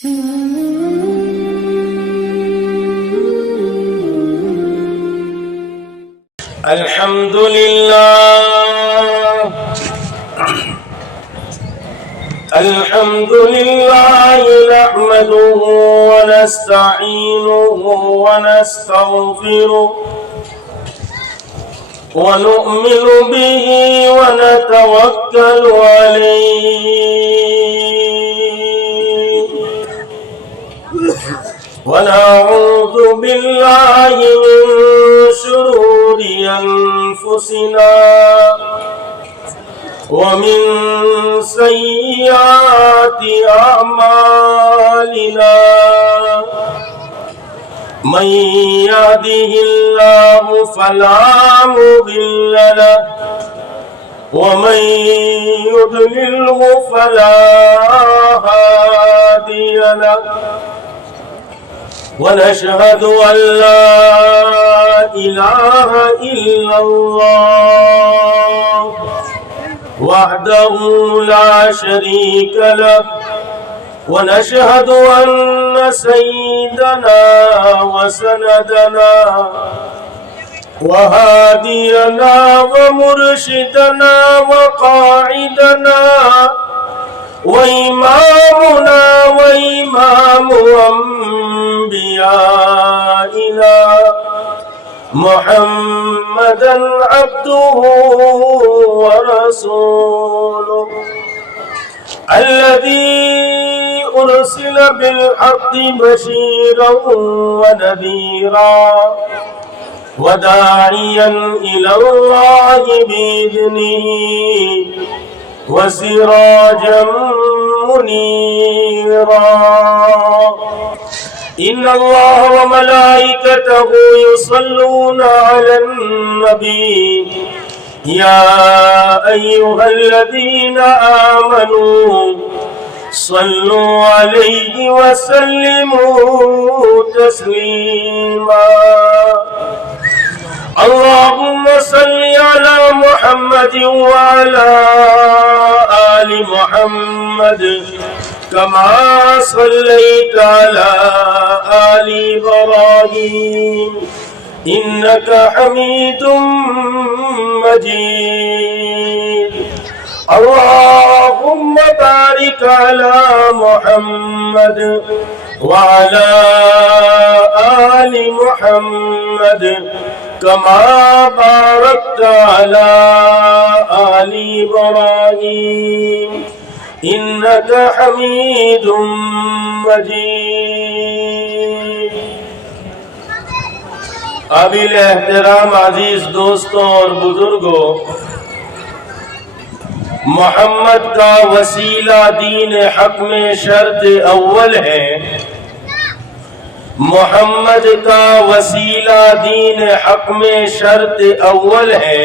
الحمد لله الحمد لله نحمده ونستعينه ونستغفره ونؤمن به ونتوكل عليه ونعوذ بالله من شرور أنفسنا ومن سيئات أعمالنا من يهده الله فلا مضل له ومن يضلله فلا هادي له ونشهد أن لا إله إلا الله وحده لا شريك له ونشهد أن سيدنا وسندنا وهادينا ومرشدنا وقاعدنا وإمامنا وإمام أنبيائنا محمدا عبده ورسوله الذي أرسل بالحق بشيرا ونذيرا وداعيا إلى الله بإذنه وسراجا منيرا إن الله وملائكته يصلون على النبي يا أيها الذين آمنوا صلوا عليه وسلموا تسليما اللهم صل على محمد وعلى آل محمد كما صليت على آل إبراهيم إنك حميد مجيد اللهم بارك على محمد وعلى آل محمد كما باركت على آل إبراهيم إنك حميد مجيد قابل احترام عزیز دوستوں اور بزرگوں، محمد کا وسیلہ دین حق میں شرط اول ہے۔ محمد کا وسیلہ دین حق میں شرط اول ہے،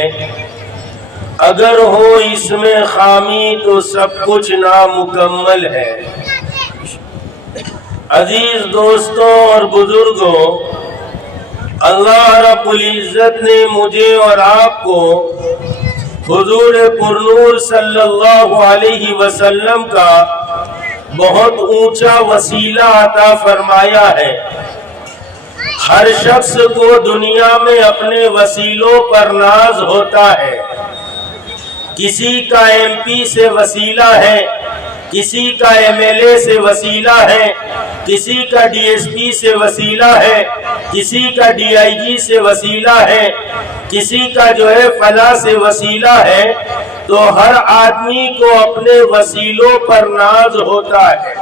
اگر ہو اس میں خامی تو سب کچھ نامکمل ہے۔ عزیز دوستوں اور بزرگوں، اللہ رب العزت نے مجھے اور آپ کو حضور پرنور صلی اللہ علیہ وسلم کا بہت اونچا وسیلہ عطا فرمایا ہے۔ ہر شخص کو دنیا میں اپنے وسیلوں پر ناز ہوتا ہے۔ کسی کا ایم پی سے وسیلہ ہے، کسی کا ایم ایل اے سے وسیلہ ہے، کسی کا ڈی ایس پی سے وسیلہ ہے، کسی کا ڈی آئی جی سے وسیلہ ہے، کسی کا جو ہے فلاں سے وسیلہ ہے۔ تو ہر آدمی کو اپنے وسیلوں پر ناز ہوتا ہے۔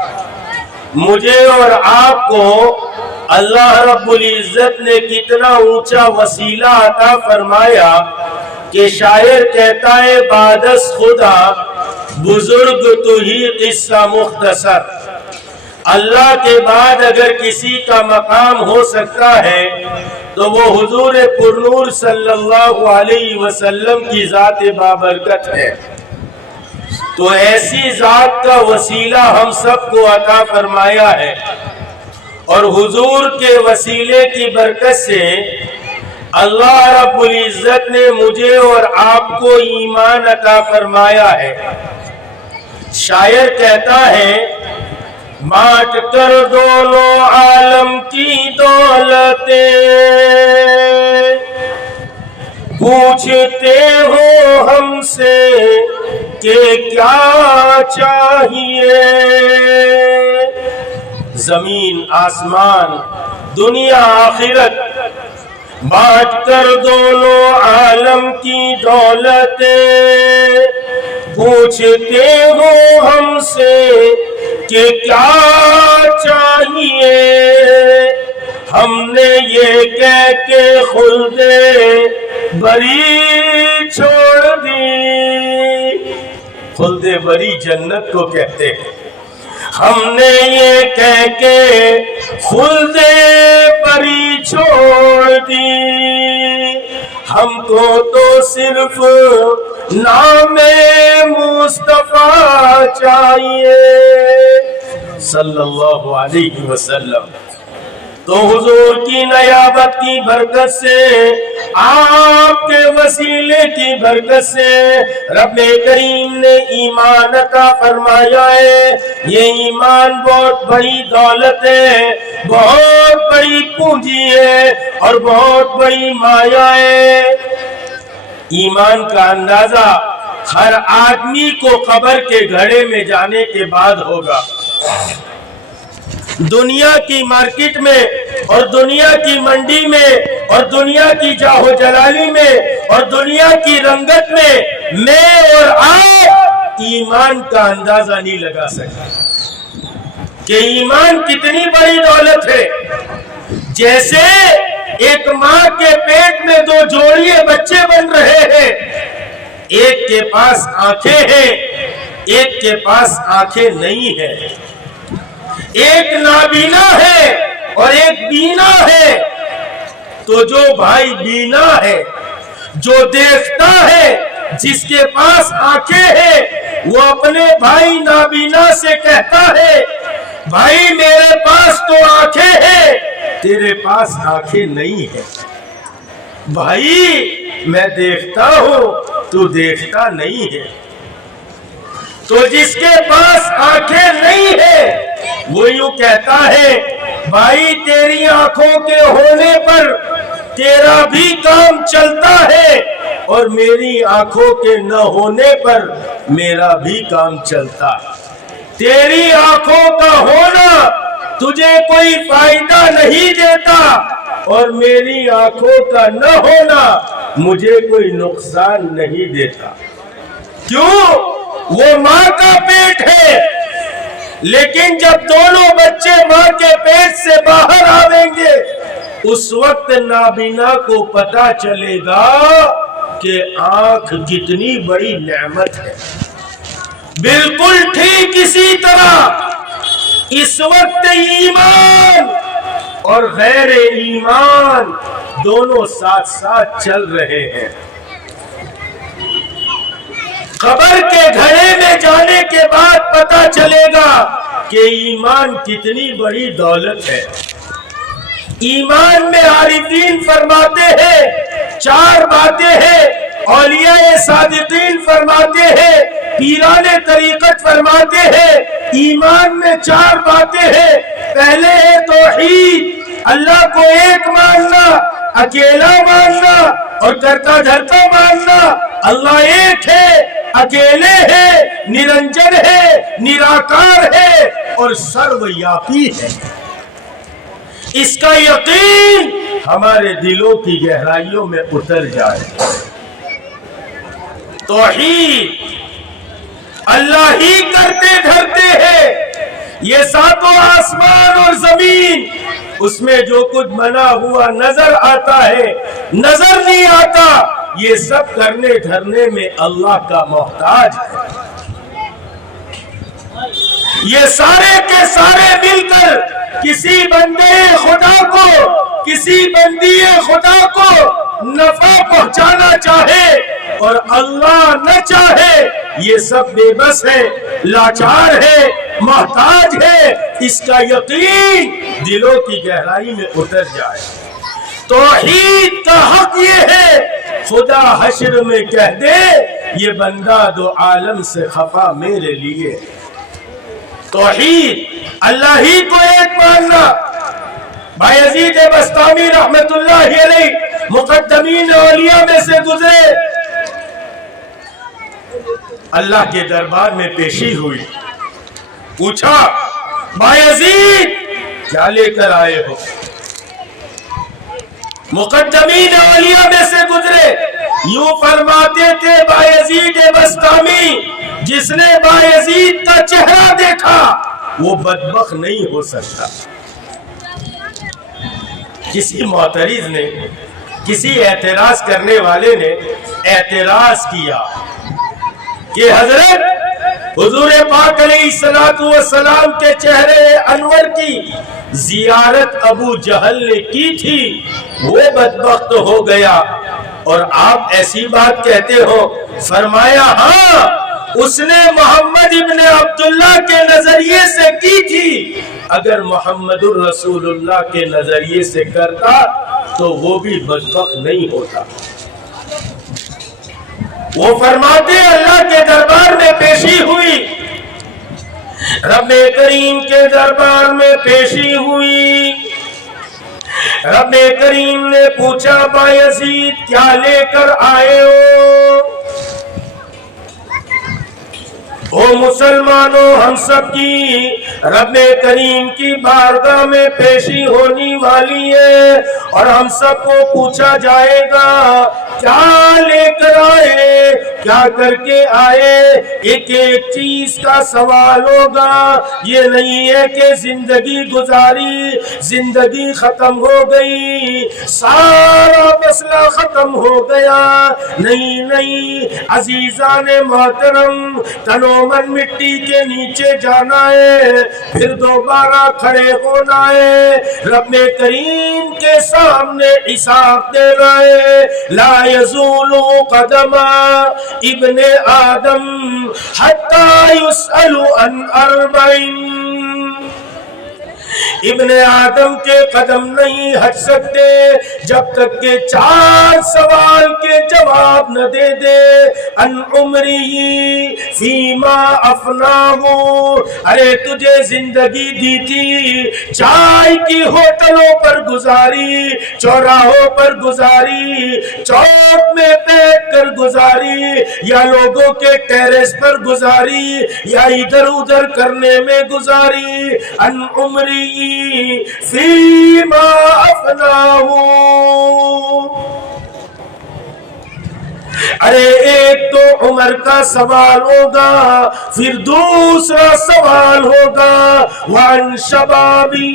مجھے اور آپ کو اللہ رب العزت نے کتنا اونچا وسیلہ عطا فرمایا کہ شاعر کہتا ہے بعدس خدا بزرگ تو ہی قصہ مختصر۔ اللہ کے بعد اگر کسی کا مقام ہو سکتا ہے تو وہ حضور پرنور صلی اللہ علیہ وسلم کی ذات بابرکت ہے۔ تو ایسی ذات کا وسیلہ ہم سب کو عطا فرمایا ہے، اور حضور کے وسیلے کی برکت سے اللہ رب العزت نے مجھے اور آپ کو ایمان عطا فرمایا ہے۔ شاعر کہتا ہے بانٹ کر دونوں عالم کی دولتیں، پوچھتے ہو ہم سے کہ کیا چاہیے، زمین آسمان دنیا آخرت بانٹ کر دونوں عالم کی دولتیں، پوچھتے ہو ہم سے کہ کیا چاہیے، ہم نے یہ کہہ کے خلد بری چھوڑ دی، خلد بری جنت کو کہتے ہیں، ہم نے یہ کہہ کے خلد بری چھوڑ دی، ہم کو تو صرف نام مصطفیٰ چاہیے صلی اللہ علیہ وسلم۔ تو حضور کی نیابت کی برکت سے، آپ کے وسیلے کی برکت سے رب کریم نے ایمان عطا فرمایا ہے۔ یہ ایمان بہت بڑی دولت ہے، بہت بڑی پونجی ہے اور بہت بڑی مایا ہے۔ ایمان کا اندازہ ہر آدمی کو قبر کے گھڑے میں جانے کے بعد ہوگا۔ دنیا کی مارکیٹ میں اور دنیا کی منڈی میں اور دنیا کی جاہو جلالی میں اور دنیا کی رنگت میں اور آپ ایمان کا اندازہ نہیں لگا سکتے کہ ایمان کتنی بڑی دولت ہے۔ جیسے ایک ماں کے پیٹ میں دو جوڑیے بچے بن رہے ہیں، ایک کے پاس آنکھیں ہیں، ایک کے پاس آنکھیں نہیں ہیں، ایک نابینا ہے اور ایک بینا ہے، تو جو بھائی بینا ہے، جو دیکھتا ہے، جس کے پاس آنکھیں ہیں، وہ اپنے بھائی نابینا سے کہتا ہے بھائی میرے پاس تو آنکھیں ہیں، تیرے پاس آنکھیں نہیں ہیں، بھائی میں دیکھتا ہوں تو دیکھتا نہیں ہے۔ تو جس کے پاس آنکھیں نہیں ہے وہ یوں کہتا ہے بھائی تیری آنکھوں کے ہونے پر تیرا بھی کام چلتا ہے اور میری آنکھوں کے نہ ہونے پر میرا بھی کام چلتا ہے۔ تیری آنکھوں کا ہونا تجھے کوئی فائدہ نہیں دیتا اور میری آنکھوں کا نہ ہونا مجھے کوئی نقصان نہیں دیتا۔ کیوں؟ وہ ماں کا پیٹ ہے، لیکن جب دونوں بچے ماں کے پیٹ سے باہر آئیں گے اس وقت نابینا کو پتا چلے گا کہ آنکھ کتنی بڑی نعمت ہے۔ بالکل ٹھیک اسی طرح اس وقت ایمان اور غیر ایمان دونوں ساتھ ساتھ چل رہے ہیں۔ قبر کے گھڑے میں جانے کے بعد پتا چلے گا کہ ایمان کتنی بڑی دولت ہے۔ ایمان میں عارفین فرماتے ہیں 4 باتیں ہیں، اولیاء صادقین فرماتے ہیں، پیران طریقت فرماتے ہیں ایمان میں 4 باتیں ہیں۔ پہلے ہے توحید، اللہ کو ایک ماننا، اکیلا ماننا اور کرتا دھرتا ماننا۔ اللہ ایک ہے، اکیلے ہے، نرنجن ہے، نراکار ہے اور سرویاپی ہے۔ اس کا یقین ہمارے دلوں کی گہرائیوں میں اتر جائے۔ توحید اللہ ہی کرتے دھرتے ہیں، یہ 7 آسمان اور زمین، اس میں جو کچھ بنا ہوا نظر آتا ہے نظر نہیں آتا، یہ سب کرنے دھرنے میں اللہ کا محتاج ہے۔ یہ سارے کے سارے مل کر کسی بندے خدا کو، کسی بندی خدا کو نفع پہنچانا چاہے اور اللہ نہ چاہے، یہ سب بے بس ہے، لاچار ہے، محتاج ہے۔ اس کا یقین دلوں کی گہرائی میں اتر جائے۔ توحید کا حق یہ ہے خدا حشر میں کہہ دے یہ بندہ 2 عالم سے خفا میرے لیے۔ توحید اللہ ہی کو ایک ماننا. بایزید بستامی رحمت اللہ علیہ مقدمین اولیاء میں سے گزرے. اللہ کے دربار میں پیشی ہوئی. پوچھا بایزید کیا لے کر آئے ہو؟ مقدمین اولیاء میں سے گزرے یوں فرماتے تھے بایزید بستامی جس نے بایزید کا چہرہ دیکھا وہ بدبخت نہیں ہو سکتا. کسی معترض نے، کسی اعتراض کرنے والے نے اعتراض کیا کہ حضرت حضور پاک علیہ السلام کے چہرے انور کی زیارت ابو جہل نے کی تھی، وہ بدبخت ہو گیا اور آپ ایسی بات کہتے ہو. فرمایا ہاں اس نے محمد ابن عبداللہ کے نظریے سے کی تھی، اگر محمد الرسول اللہ کے نظریے سے کرتا تو وہ بھی بدبخت نہیں ہوتا. وہ فرماتے اللہ کے دربار میں پیشی ہوئی، رب کریم کے دربار میں پیشی ہوئی. رب کریم نے پوچھا بایزید کیا لے کر آئے ہو؟ او مسلمانوں ہم سب کی رب کریم کی بارگاہ میں پیشی ہونی والی ہے اور ہم سب کو پوچھا جائے گا کیا لے کر آئے، کیا کر کے آئے. ایک ایک چیز کا سوال ہوگا. یہ نہیں ہے کہ زندگی گزاری، زندگی ختم ہو گئی، سارا مسئلہ ختم ہو گیا. نہیں نہیں عزیزان محترم، تنو من مٹی کے نیچے جانا ہے، پھر دوبارہ کھڑے ہونا ہے، رب کریم کے سامنے حساب دینا ہے. لا یزول قدم ابن آدم حتی یسأل عن اربعین. ابن آدم کے قدم نہیں ہٹ سکتے جب تک کہ 4 سوال کے جواب نہ دے دے. ان عمری فیما افناہ، ارے تجھے زندگی دی تھی، چائے کی ہوٹلوں پر گزاری، چوراہوں پر گزاری، چوک میں بیٹھ کر گزاری، یا لوگوں کے ٹیرس پر گزاری، یا ادھر ادھر کرنے میں گزاری. ان عمری فیما افناہ. ارے ایک تو عمر کا سوال ہوگا، پھر دوسرا سوال ہوگا وان شبابی.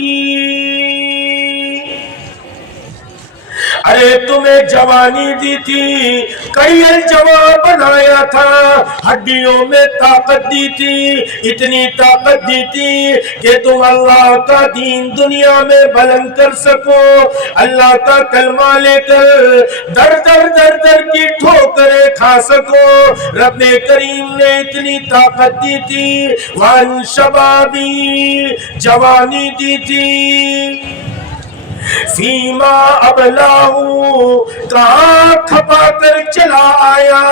ارے تمہیں جوانی دی تھی، کئی الجواب بنایا تھا، ہڈیوں میں طاقت دی تھی، اتنی طاقت دی تھی کہ تم اللہ کا دین دنیا میں بلند کر سکو، اللہ کا کلمہ لے کر در در در در کی ٹھوکریں کھا سکو. رب کریم نے اتنی طاقت دی تھی. وان شبابی، جوانی دی تھی. فیما ابلاہو، کہاں کھپا کر چلا آیا،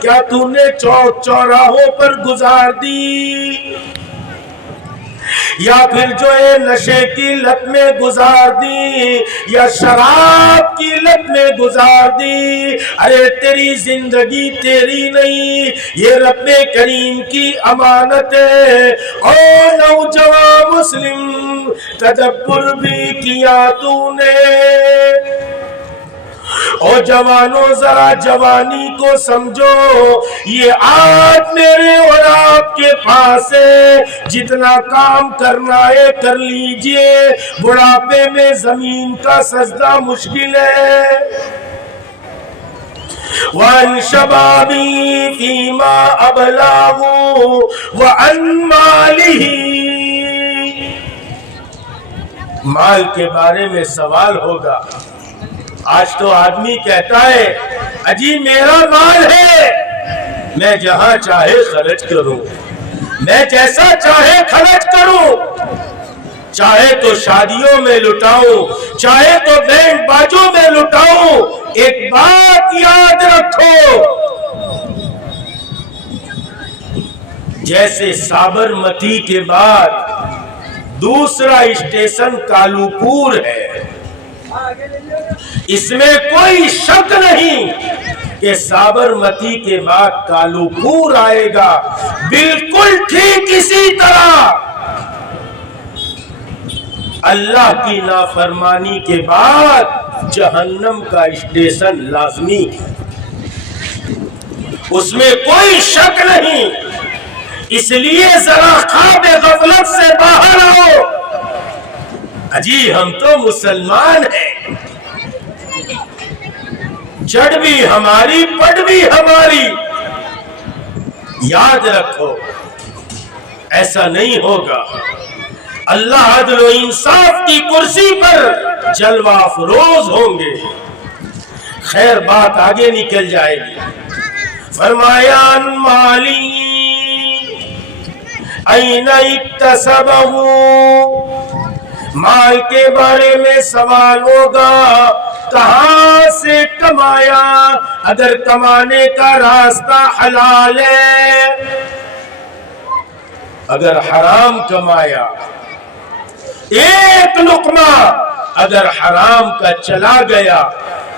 کیا تو نے چوک چوراہوں پر گزار دی، یا پھر جو ہے نشے کی لت میں گزار دی، یا شراب کی لت میں گزار دی. ارے تیری زندگی تیری نہیں، یہ رب کریم کی امانت ہے. اور نوجوان مسلم تدبر بھی کیا تو نے. اور جوانوں ذرا جوانی کو سمجھو، یہ آج میرے اور آپ کے پاس ہے، جتنا کام کرنا ہے کر لیجئے، بڑھاپے میں زمین کا سجدہ مشکل ہے. وَعَنْ شَبَابِي فِيمَا أَبْلَاهُ وَعَنْ مَالِهِ. مال کے بارے میں سوال ہوگا. آج تو آدمی کہتا ہے اجی میرا مال ہے، میں جہاں چاہے خرچ کروں، میں جیسا چاہے خرچ کروں، چاہے تو شادیوں میں لٹاؤں، چاہے تو بینڈ باجوں میں لٹاؤں. ایک بات یاد رکھو، جیسے سابرمتی کے بعد دوسرا اسٹیشن کالوپور ہے، اس میں کوئی شک نہیں کہ سابرمتی کے بعد کالوپور آئے گا، بالکل ٹھیک اسی طرح اللہ کی نافرمانی کے بعد جہنم کا اسٹیشن لازمی ہے، اس میں کوئی شک نہیں۔ اس لیے ذرا خواب غفلت سے باہر آؤ۔ اجی ہم تو مسلمان ہیں، جڑ بھی ہماری پڑ بھی ہماری، یاد رکھو ایسا نہیں ہوگا۔ اللہ عدل و انصاف کی کرسی پر جلوہ افروز ہوں گے۔ خیر بات آگے نکل جائے گی۔ فرمایا ان مالی این اکتسبہ، مال کے بارے میں سوال ہوگا، کہاں سے کمایا؟ اگر کمانے کا راستہ حلال ہے، اگر حرام کمایا، ایک لقمہ اگر حرام کا چلا گیا،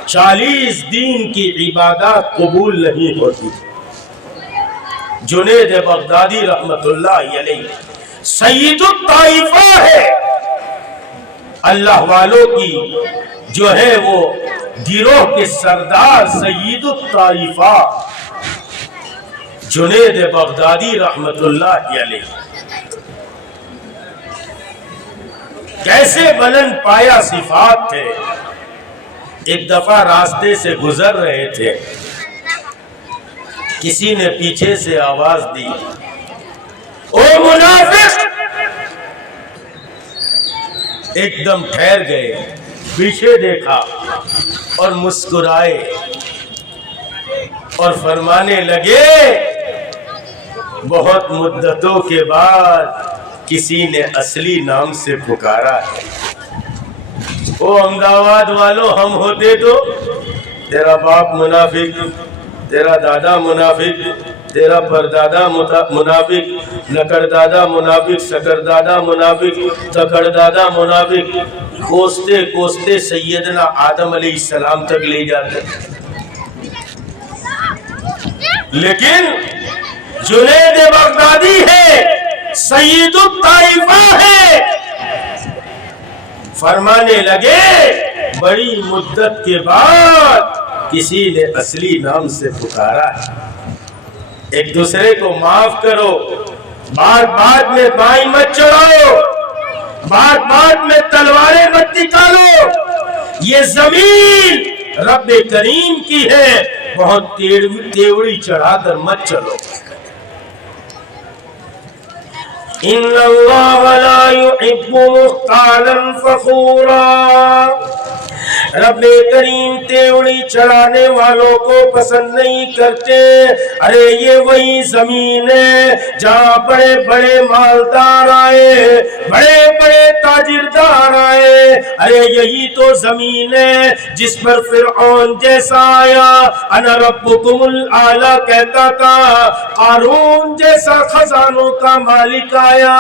40 دن کی عبادات قبول نہیں ہوتی۔ جنید بغدادی رحمت اللہ علیہ سید الطائفہ ہے، اللہ والوں کی جو ہے وہ گروہ کے سردار سید الطائفہ جنید بغدادی رحمت اللہ علیہ کیسے بلند پایا صفات تھے۔ ایک دفعہ راستے سے گزر رہے تھے، کسی نے پیچھے سے آواز دی، او منافق! ایک دم ٹھہر گئے، پیچھے دیکھا اور مسکرائے اور فرمانے لگے، بہت مدتوں کے بعد کسی نے اصلی نام سے پکارا ہے۔ او احمدآباد والوں، ہم ہوتے تو تیرا باپ منافق، تیرا دادا منافق، تیرا پردادا منافق، لکڑ دادا منافق، سکر دادا منافق، تکڑ دادا منافق، کوستے کوستے سیدنا آدم علیہ السلام تک لے جاتے۔ لیکن جنید بغدادی ہے، سید الطائفہ ہے، فرمانے لگے بڑی مدت کے بعد کسی نے اصلی نام سے پکارا ہے۔ ایک دوسرے کو معاف کرو، بات بات میں بائیں مت چڑھاؤ، بات بات میں تلواریں مت نکالو۔ یہ زمین رب کریم کی ہے، بہت تیوڑی چڑھا کر مت چلو۔ ان اللہ لا يحب مختالا فخورا، رب کریم تیوڑی چڑھانے والوں کو پسند نہیں کرتے۔ ارے یہ وہی زمین ہے جہاں بڑے بڑے مالدار آئے، بڑے بڑے تاجردار آئے۔ ارے یہی تو زمین ہے جس پر فرعون جیسا آیا، انا ربکم الاعلی کہتا تھا، قارون جیسا خزانوں کا مالک آیا،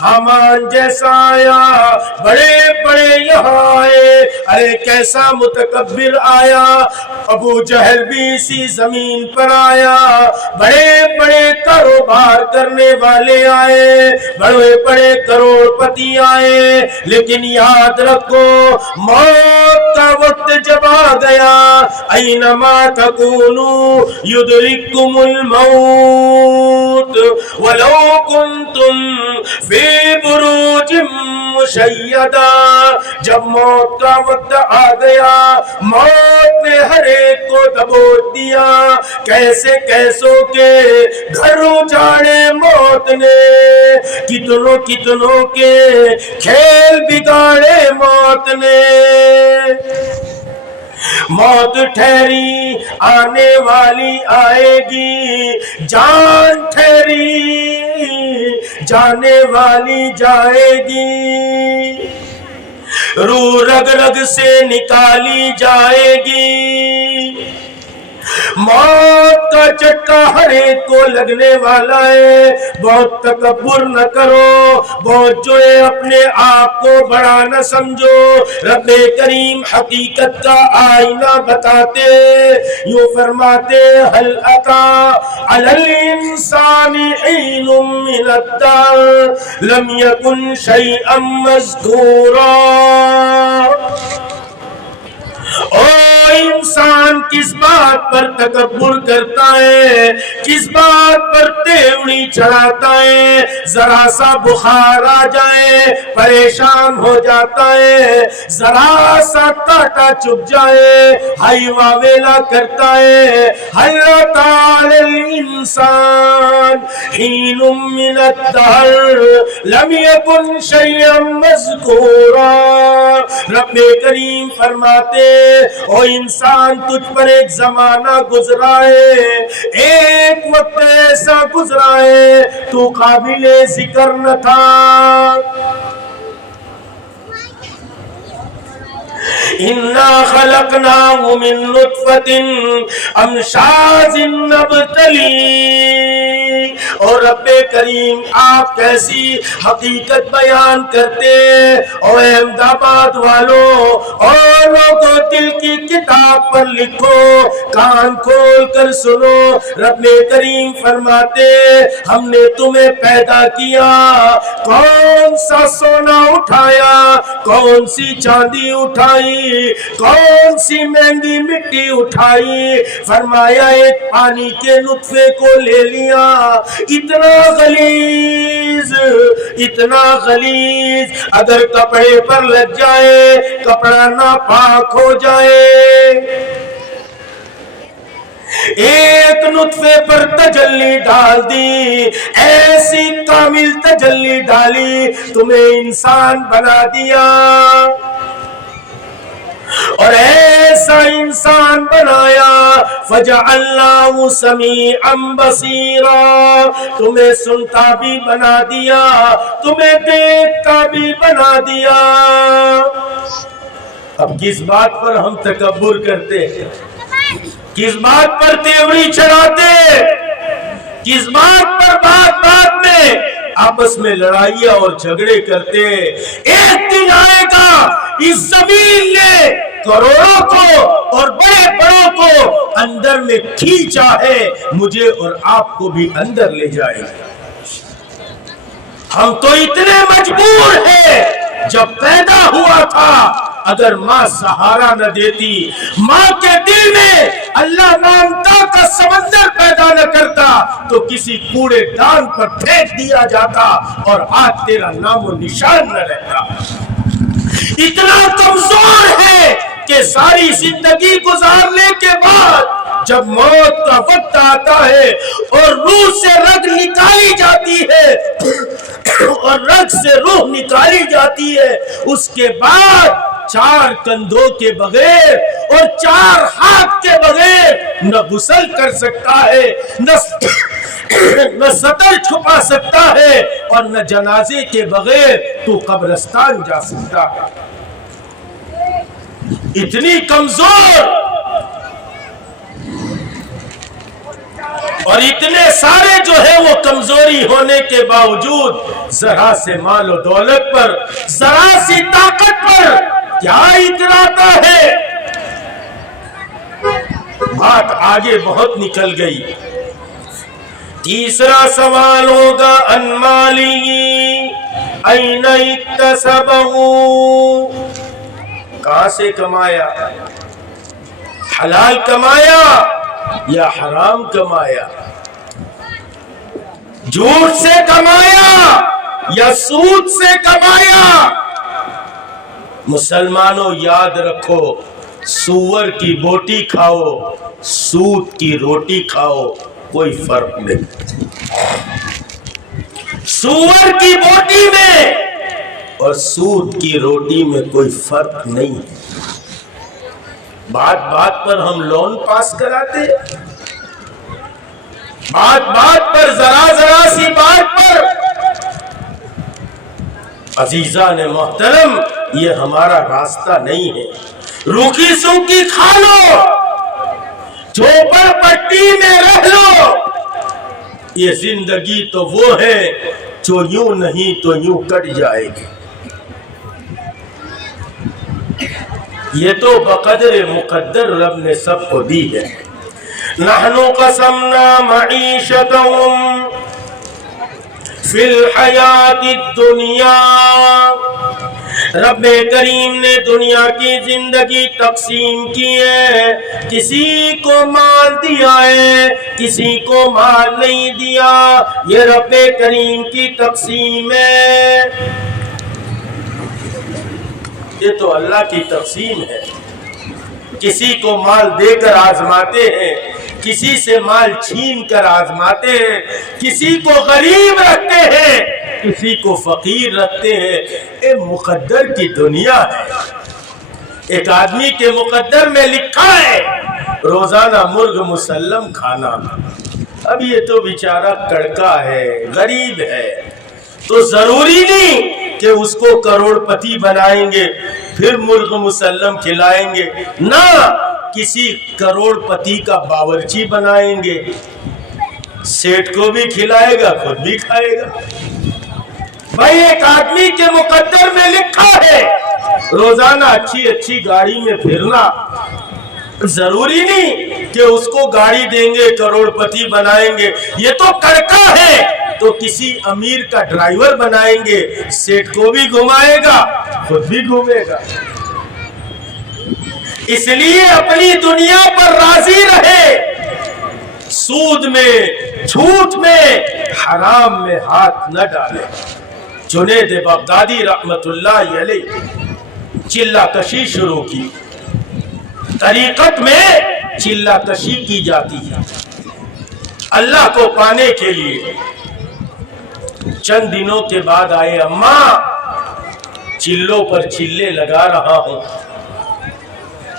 حامان جیسا آیا، بڑے بڑے یہاں آئے۔ ارے کیسا متکبر آیا، ابو جہل بھی اسی زمین پر آیا، بڑے بڑے کاروبار کرنے والے آئے، بڑے بڑے کروڑ پتی آئے۔ لیکن یاد رکھو موت کا وقت جب آ گیا، اینما تکونوا یدرککم الموت ولو کنتم فی بروج مشیدہ۔ جب موت کا وقت آ گیا، موت نے ہر ایک کو دبوچ دیا، کیسے کیسوں کے گھر اجاڑے موت نے، کتنوں کتنوں کے کھیل بگاڑے موت نے۔ موت ٹھہری آنے والی آئے گی، جان ٹھہری جانے والی جائے گی، روح رگ رگ سے نکالی جائے گی، موت کا جھٹکا ہر ایک کو لگنے والا ہے، بہت تکبر نہ کرو، بہت جو ہے اپنے آپ کو بڑا نہ سمجھو۔ رب کریم حقیقت کا آئینہ بتاتے یوں فرماتے هل أتى على الإنسان حين من الدهر لم يكن شيئا مذكورا۔ او انسان کس بات پر تکبر کرتا ہے، کس بات پر تیوڑی چڑھاتا ہے، ذرا سا بخار آ جائے پریشان ہو جاتا ہے، ذرا سا کاٹا چپ جائے ہائی واویلا کرتا ہے۔ حل تعالی الانسان حین من الدہر لم یکن شیئا مذکورا۔ رب کریم فرماتے او انسان تجھ پر ایک زمانہ گزرا ہے، ایک وقت ایسا گزرا ہے تو قابل ذکر نہ تھا۔ اِنَّا خَلَقْنَاهُ مِن نُطْفَةٍ أَمْشَاجٍ نَبْتَلِيهِ۔ اور رب کریم آپ کیسی حقیقت بیان کرتے اور احمد آباد والوں اور لوگوں دل کی کتاب پر لکھو، کان کھول کر سنو۔ رب کریم فرماتے ہم نے تمہیں پیدا کیا، کون سا سونا اٹھایا، کون سی چاندی اٹھائی، کون سی مہنگی مٹی اٹھائی، فرمایا ایک پانی کے نطفے کو لے لیا، اتنا غلیظ، اتنا غلیظ اگر کپڑے پر لگ جائے کپڑا ناپاک ہو جائے، ایک نطفے پر تجلی ڈال دی، ایسی کامل تجلی ڈالی تمہیں انسان بنا دیا، اور ایسا انسان بنایا فَجَعَلْنَاهُ سَمِيعًا بَصِيرًا، تمہیں سنتا بھی بنا دیا، تمہیں دیکھتا بھی بنا دیا۔ اب کس بات پر ہم تکبر کرتے ہیں، کس بات پر تیوری چڑھاتے، کس بات پر بات بات میں آپس میں لڑائیاں اور جھگڑے کرتے۔ ایک دن آئے گا اس زمین نے کروڑوں کو اور بڑے بڑوں کو اندر میں کھینچا ہے، مجھے اور آپ کو بھی اندر لے جائے گا۔ ہم تو اتنے مجبور ہیں، جب پیدا ہوا تھا اگر ماں سہارا نہ دیتی، ماں کے دل میں اللہ ممتا کا سمندر پیدا نہ کرتا تو کسی کوڑے دان پر پھینک دیا جاتا اور آج تیرا نام و نشان نہ رہتا۔ اتنا کمزور ہے کہ ساری زندگی گزارنے کے بعد جب موت کا وقت آتا ہے اور روح سے رگ نکالی جاتی ہے اور رگ سے روح نکالی جاتی ہے، اس کے بعد 4 کندھوں کے بغیر اور 4 ہاتھ کے بغیر نہ غسل کر سکتا ہے، نہ سطر چھپا سکتا ہے، اور نہ جنازے کے بغیر تو قبرستان جا سکتا ہے۔ اتنی کمزور اور اتنے سارے جو ہے وہ کمزوری ہونے کے باوجود ذرا سے مال و دولت پر، ذرا سی طاقت پر کیا اتراتا ہے۔ بات آگے بہت نکل گئی۔ تیسرا سوال ہوگا ان مالی این اکتسبہ، کہاں سے کمایا، حلال کمایا یا حرام کمایا، جھوٹ سے کمایا یا سود سے کمایا۔ مسلمانوں یاد رکھو، سور کی بوٹی کھاؤ، سود کی روٹی کھاؤ، کوئی فرق نہیں۔ سور کی بوٹی میں اور سود کی روٹی میں کوئی فرق نہیں۔ بات بات پر ہم لون پاس کراتے، بات بات پر ذرا ذرا سی بات پر۔ عزیزان محترم، یہ ہمارا راستہ نہیں ہے۔ روکھی سوکھی کھا لو، چوپڑ مٹی میں رہ لو، یہ زندگی تو وہ ہے جو یوں نہیں تو یوں کٹ جائے گی، یہ تو بقدر مقدر رب نے سب کو دی ہے۔ نحن قسمنا معیشتهم فی الحیات الدنیا، رب کریم نے دنیا کی زندگی تقسیم کی ہے، کسی کو مال دیا ہے، کسی کو مال نہیں دیا، یہ رب کریم کی تقسیم ہے، یہ تو اللہ کی تقسیم ہے۔ کسی کو مال دے کر آزماتے ہیں، کسی سے مال چھین کر آزماتے ہیں، کسی کو غریب رکھتے ہیں، کسی کو فقیر رکھتے ہیں، یہ مقدر کی دنیا ہے۔ ایک آدمی کے مقدر میں لکھا ہے روزانہ مرغ مسلم کھانا، اب یہ تو بیچارہ کڑکا ہے، غریب ہے، تو ضروری نہیں کہ اس کو کروڑ پتی بنائیں گے پھر مرغ مسلم کھلائیں گے، نہ کسی کروڑ پتی کا باورچی بنائیں گے، سیٹ کو بھی کھلائے گا خود بھی کھائے گا۔ بھائی ایک آدمی کے مقدر میں لکھا ہے روزانہ اچھی اچھی گاڑی میں پھرنا، ضروری نہیں کہ اس کو گاڑی دیں گے کروڑ پتی بنائیں گے، یہ تو کڑکا ہے تو کسی امیر کا ڈرائیور بنائیں گے، سیٹ کو بھی گھمائے گا خود بھی گھومے گا۔ اس لیے اپنی دنیا پر راضی رہے، سود میں، جھوٹ میں، حرام میں ہاتھ نہ ڈالے۔ جنید بغدادی رحمت اللہ علیہ چلہ کشی شروع کی، طریقت میں چلہ کشی کی جاتی ہے اللہ کو پانے کے لیے۔ چند دنوں کے بعد آئے، اماں چلوں پر چلے لگا رہا ہوں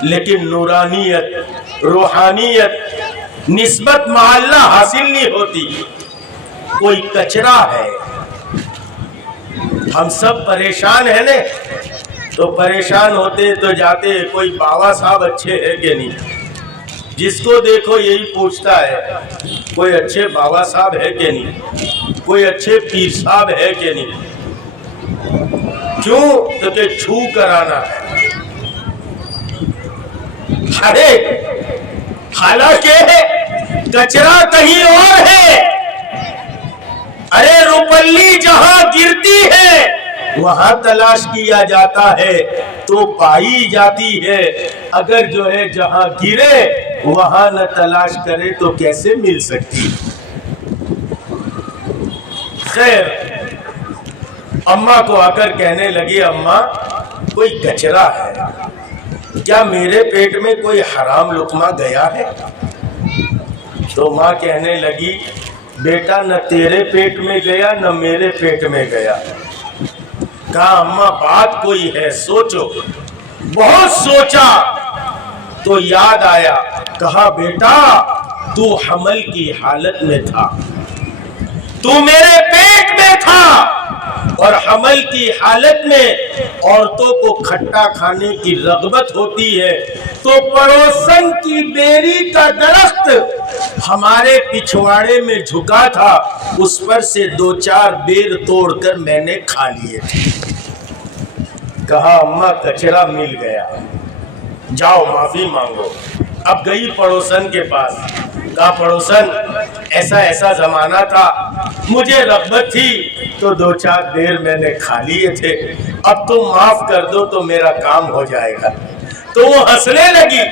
لیکن نورانیت، روحانیت، نسبت معلّہ حاصل نہیں ہوتی، کوئی کچرا ہے۔ ہم سب پریشان ہیں نا، تو پریشان ہوتے تو جاتے کوئی بابا صاحب اچھے ہیں کہ نہیں، جس کو دیکھو یہی پوچھتا ہے کوئی اچھے بابا صاحب ہے کہ نہیں، کوئی اچھے پیر صاحب ہے کہ نہیں، کیوں؟ تو کہ چھو کر آنا ہے۔ ارے حالانکہ کچرا کہیں اور ہے، ارے روپلی جہاں گرتی ہے وہاں تلاش کیا جاتا ہے تو پائی جاتی ہے، اگر جو ہے جہاں گرے وہاں نہ تلاش کرے تو کیسے مل سکتی؟ خیر، اماں کو آ کر کہنے لگی، اماں کوئی کچرا ہے کیا، میرے پیٹ میں کوئی حرام لقمہ گیا ہے؟ تو ماں کہنے لگی، بیٹا نہ تیرے پیٹ میں گیا نہ میرے پیٹ میں گیا۔ کہا اماں بات کوئی ہے، سوچو۔ بہت سوچا تو یاد آیا، کہا بیٹا تو حمل کی حالت میں تھا، تو میرے پیٹ میں تھا، اور حمل کی حالت میں عورتوں کو کھٹا کھانے کی رغبت ہوتی ہے، تو پڑوسن کی بیری کا درخت ہمارے پچھواڑے میں جھکا تھا، اس پر سے 2-4 بیر توڑ کر میں نے کھا لیے تھے۔ کہا اماں کچرا مل گیا، جاؤ معافی مانگو۔ اب گئی پڑوسن کے پاس، کہا پڑوسن ایسا ایسا زمانہ تھا، مجھے رغبت تھی تو 2-4 بیر میں نے کھا لیے تھے، اب تم معاف کر دو تو میرا کام ہو جائے گا۔ تو وہ ہنسنے لگی،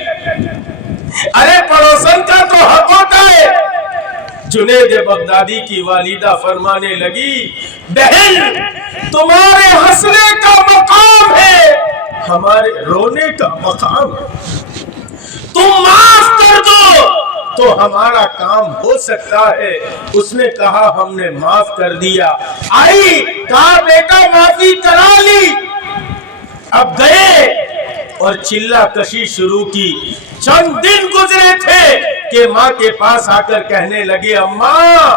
ارے پڑوسن کا تو حق ہوتا ہے۔ جنید بغدادی کی والدہ فرمانے لگی، بہن تمہارے ہنسنے کا مقام ہے، ہمارے رونے کا مقام ہے، تم معاف کر دو تو ہمارا کام ہو سکتا ہے۔ اس نے کہا ہم نے معاف کر دیا۔ آئی، کہا بیٹا معافی کرا لی۔ اب گئے اور چلہ کشی شروع کی۔ چند دن گزرے تھے کہ ماں کے پاس آ کر کہنے لگے، اماں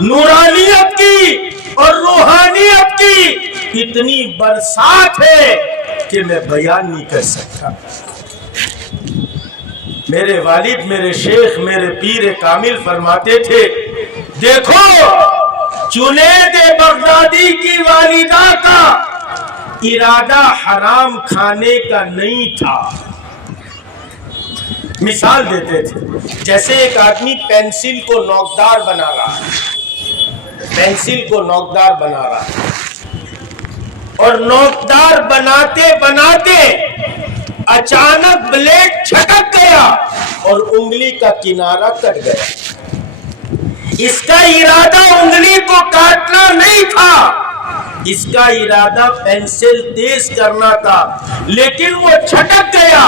نورانیت کی اور روحانیت کی اتنی برسات ہے کہ میں بیان نہیں کر سکتا۔ میرے والد میرے شیخ میرے پیر کامل فرماتے تھے دیکھو جنید بغدادی کی والدہ کا ارادہ حرام کھانے کا نہیں تھا. مثال دیتے تھے جیسے ایک آدمی پینسل کو نوکدار بنا رہا ہے، پینسل کو نوکدار بنا رہا ہے اور نوکدار بناتے بناتے اچانک بلیڈ چھٹک گیا اور انگلی کا کنارہ کٹ گیا. اس کا ارادہ انگلی کو کاٹنا نہیں تھا، اس کا ارادہ پینسل تیز کرنا تھا، لیکن وہ چھٹک گیا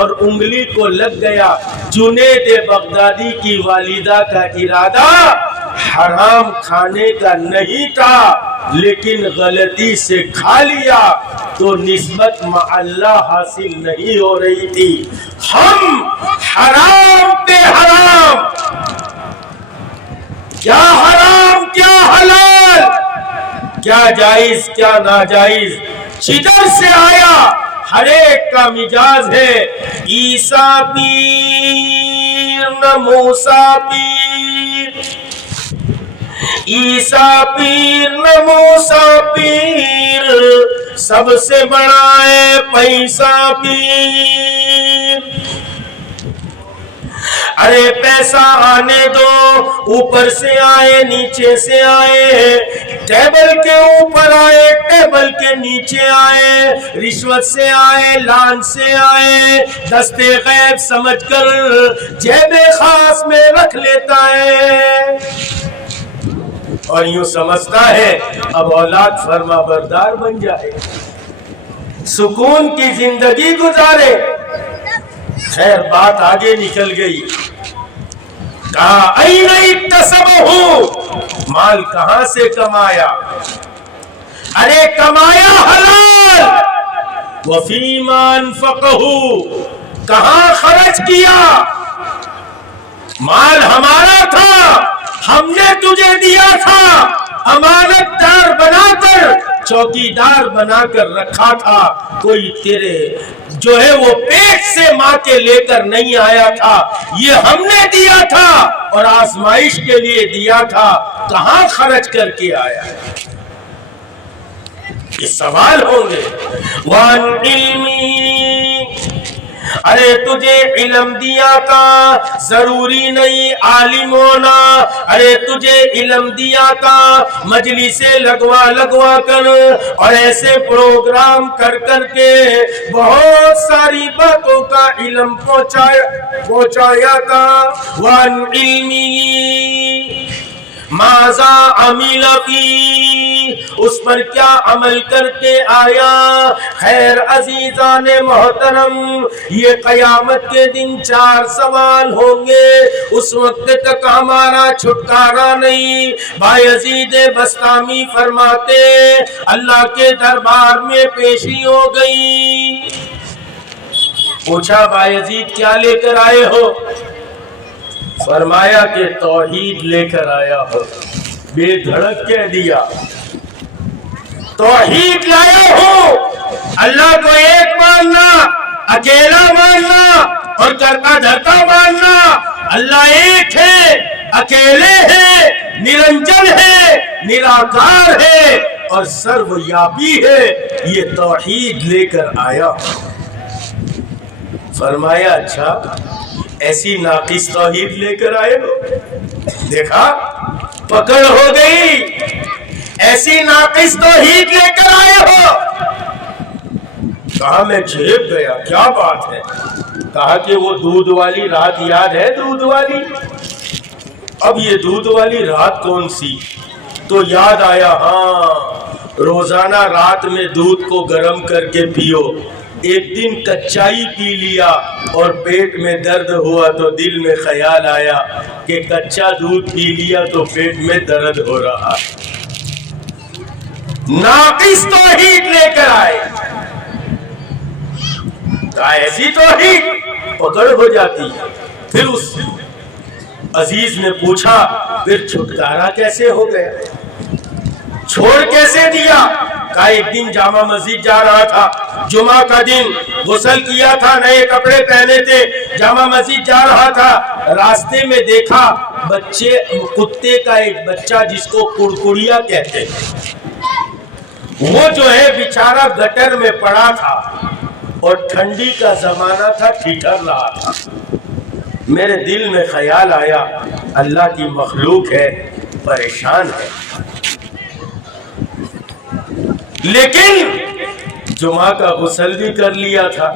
اور انگلی کو لگ گیا. جنید بغدادی کی والدہ کا ارادہ حرام کھانے کا نہیں تھا، لیکن غلطی سے کھا لیا تو نسبت مع اللہ حاصل نہیں ہو رہی تھی. ہم حرام پہ حرام، کیا حرام کیا حلال، کیا جائز کیا ناجائز، جدھر سے آیا ہر ایک کا مزاج ہے. عیسیٰ پیر نہ موسیٰ پیر، عیسیٰ پیر نہ موسیٰ پیر، سب سے بڑا ہے پیسہ پیر. ارے پیسہ آنے دو، اوپر سے آئے نیچے سے آئے، ٹیبل کے اوپر آئے ٹیبل کے نیچے آئے، رشوت سے آئے لان سے آئے، دستے غیب سمجھ کر جیب خاص میں رکھ لیتا ہے اور یوں سمجھتا ہے اب اولاد فرما بردار بن جائے، سکون کی زندگی گزارے. خیر بات آگے نکل گئی. کہا این اکتسبہ، مال کہاں سے کمایا؟ ارے کمایا حلال. وفیما انفقہ، کہاں خرچ کیا؟ مال ہمارا تھا، ہم نے تجھے دیا تھا، امانت دار بنا کر چوکیدار بنا کر رکھا تھا. کوئی تیرے جو ہے وہ پیٹ سے ماں کے لے کر نہیں آیا تھا، یہ ہم نے دیا تھا اور آزمائش کے لیے دیا تھا. کہاں خرچ کر کے آیا؟ یہ سوال ہوں گے. وَعَنْ عِلْمِي، ارے تجھے علم دیا تھا، ضروری نہیں عالم ہونا. ارے تجھے علم دیا تھا، مجلسیں لگوا کر اور ایسے پروگرام کر کے بہت ساری باتوں کا علم پہنچایا تھا. وَعَنْ عِلْمِي ماذا عمل فی، اس پر کیا عمل کر کے آیا. خیر عزیزان محترم، یہ قیامت کے دن 4 سوال ہوں گے، اس وقت تک ہمارا چھٹکارا نہیں. بایزید بسطامی فرماتے اللہ کے دربار میں پیشی ہو گئی. پوچھا بایزید کیا لے کر آئے ہو؟ فرمایا کہ توحید لے کر آیا ہو. بے دھڑک کہہ دیا توحید لایا ہو، اللہ کو ایک ماننا، اکیلا ماننا اور کرتا دھرتا ماننا. اللہ ایک ہے، اکیلے ہے، نرنجن ہے، نراکار ہے اور سرو یابی ہے. یہ توحید لے کر آیا. فرمایا اچھا ایسی ناقص توحید لے کر آئے ہو؟ دیکھا پکڑ ہو گئی، ایسی ناقص توحید لے کر آئے ہو. کہا میں جھیپ گیا، کیا بات ہے؟ کہا کہ وہ دودھ والی رات یاد ہے؟ دودھ والی، اب یہ دودھ والی رات کون سی؟ تو یاد آیا، ہاں روزانہ رات میں دودھ کو گرم کر کے پیو. ایک دن کچائی پی لیا اور پیٹ میں درد ہوا تو دل میں خیال آیا کہ کچا دودھ پی لیا تو پیٹ میں درد ہو رہا. ناقص توحید لے کر آئے. ایسی توحید پکڑ ہو جاتی. پھر اس عزیز نے پوچھا پھر چھٹکارا کیسے ہو گیا، چھوڑ کیسے دیا؟ کہا ایک دن جامع مسجد جا رہا تھا، جمعہ کا دن، غسل کیا تھا، نئے کپڑے پہنے تھے، جامع مسجد جا رہا تھا، راستے میں دیکھا کتے کا ایک بچہ جس کو کڑکڑیا کہتے ہیں، وہ جو ہے بیچارہ گٹر میں پڑا تھا اور ٹھنڈی کا زمانہ تھا، ٹھٹر رہا تھا۔ میرے دل میں خیال آیا اللہ کی مخلوق ہے، پریشان ہے، لیکن جمعہ کا غسل بھی کر لیا تھا،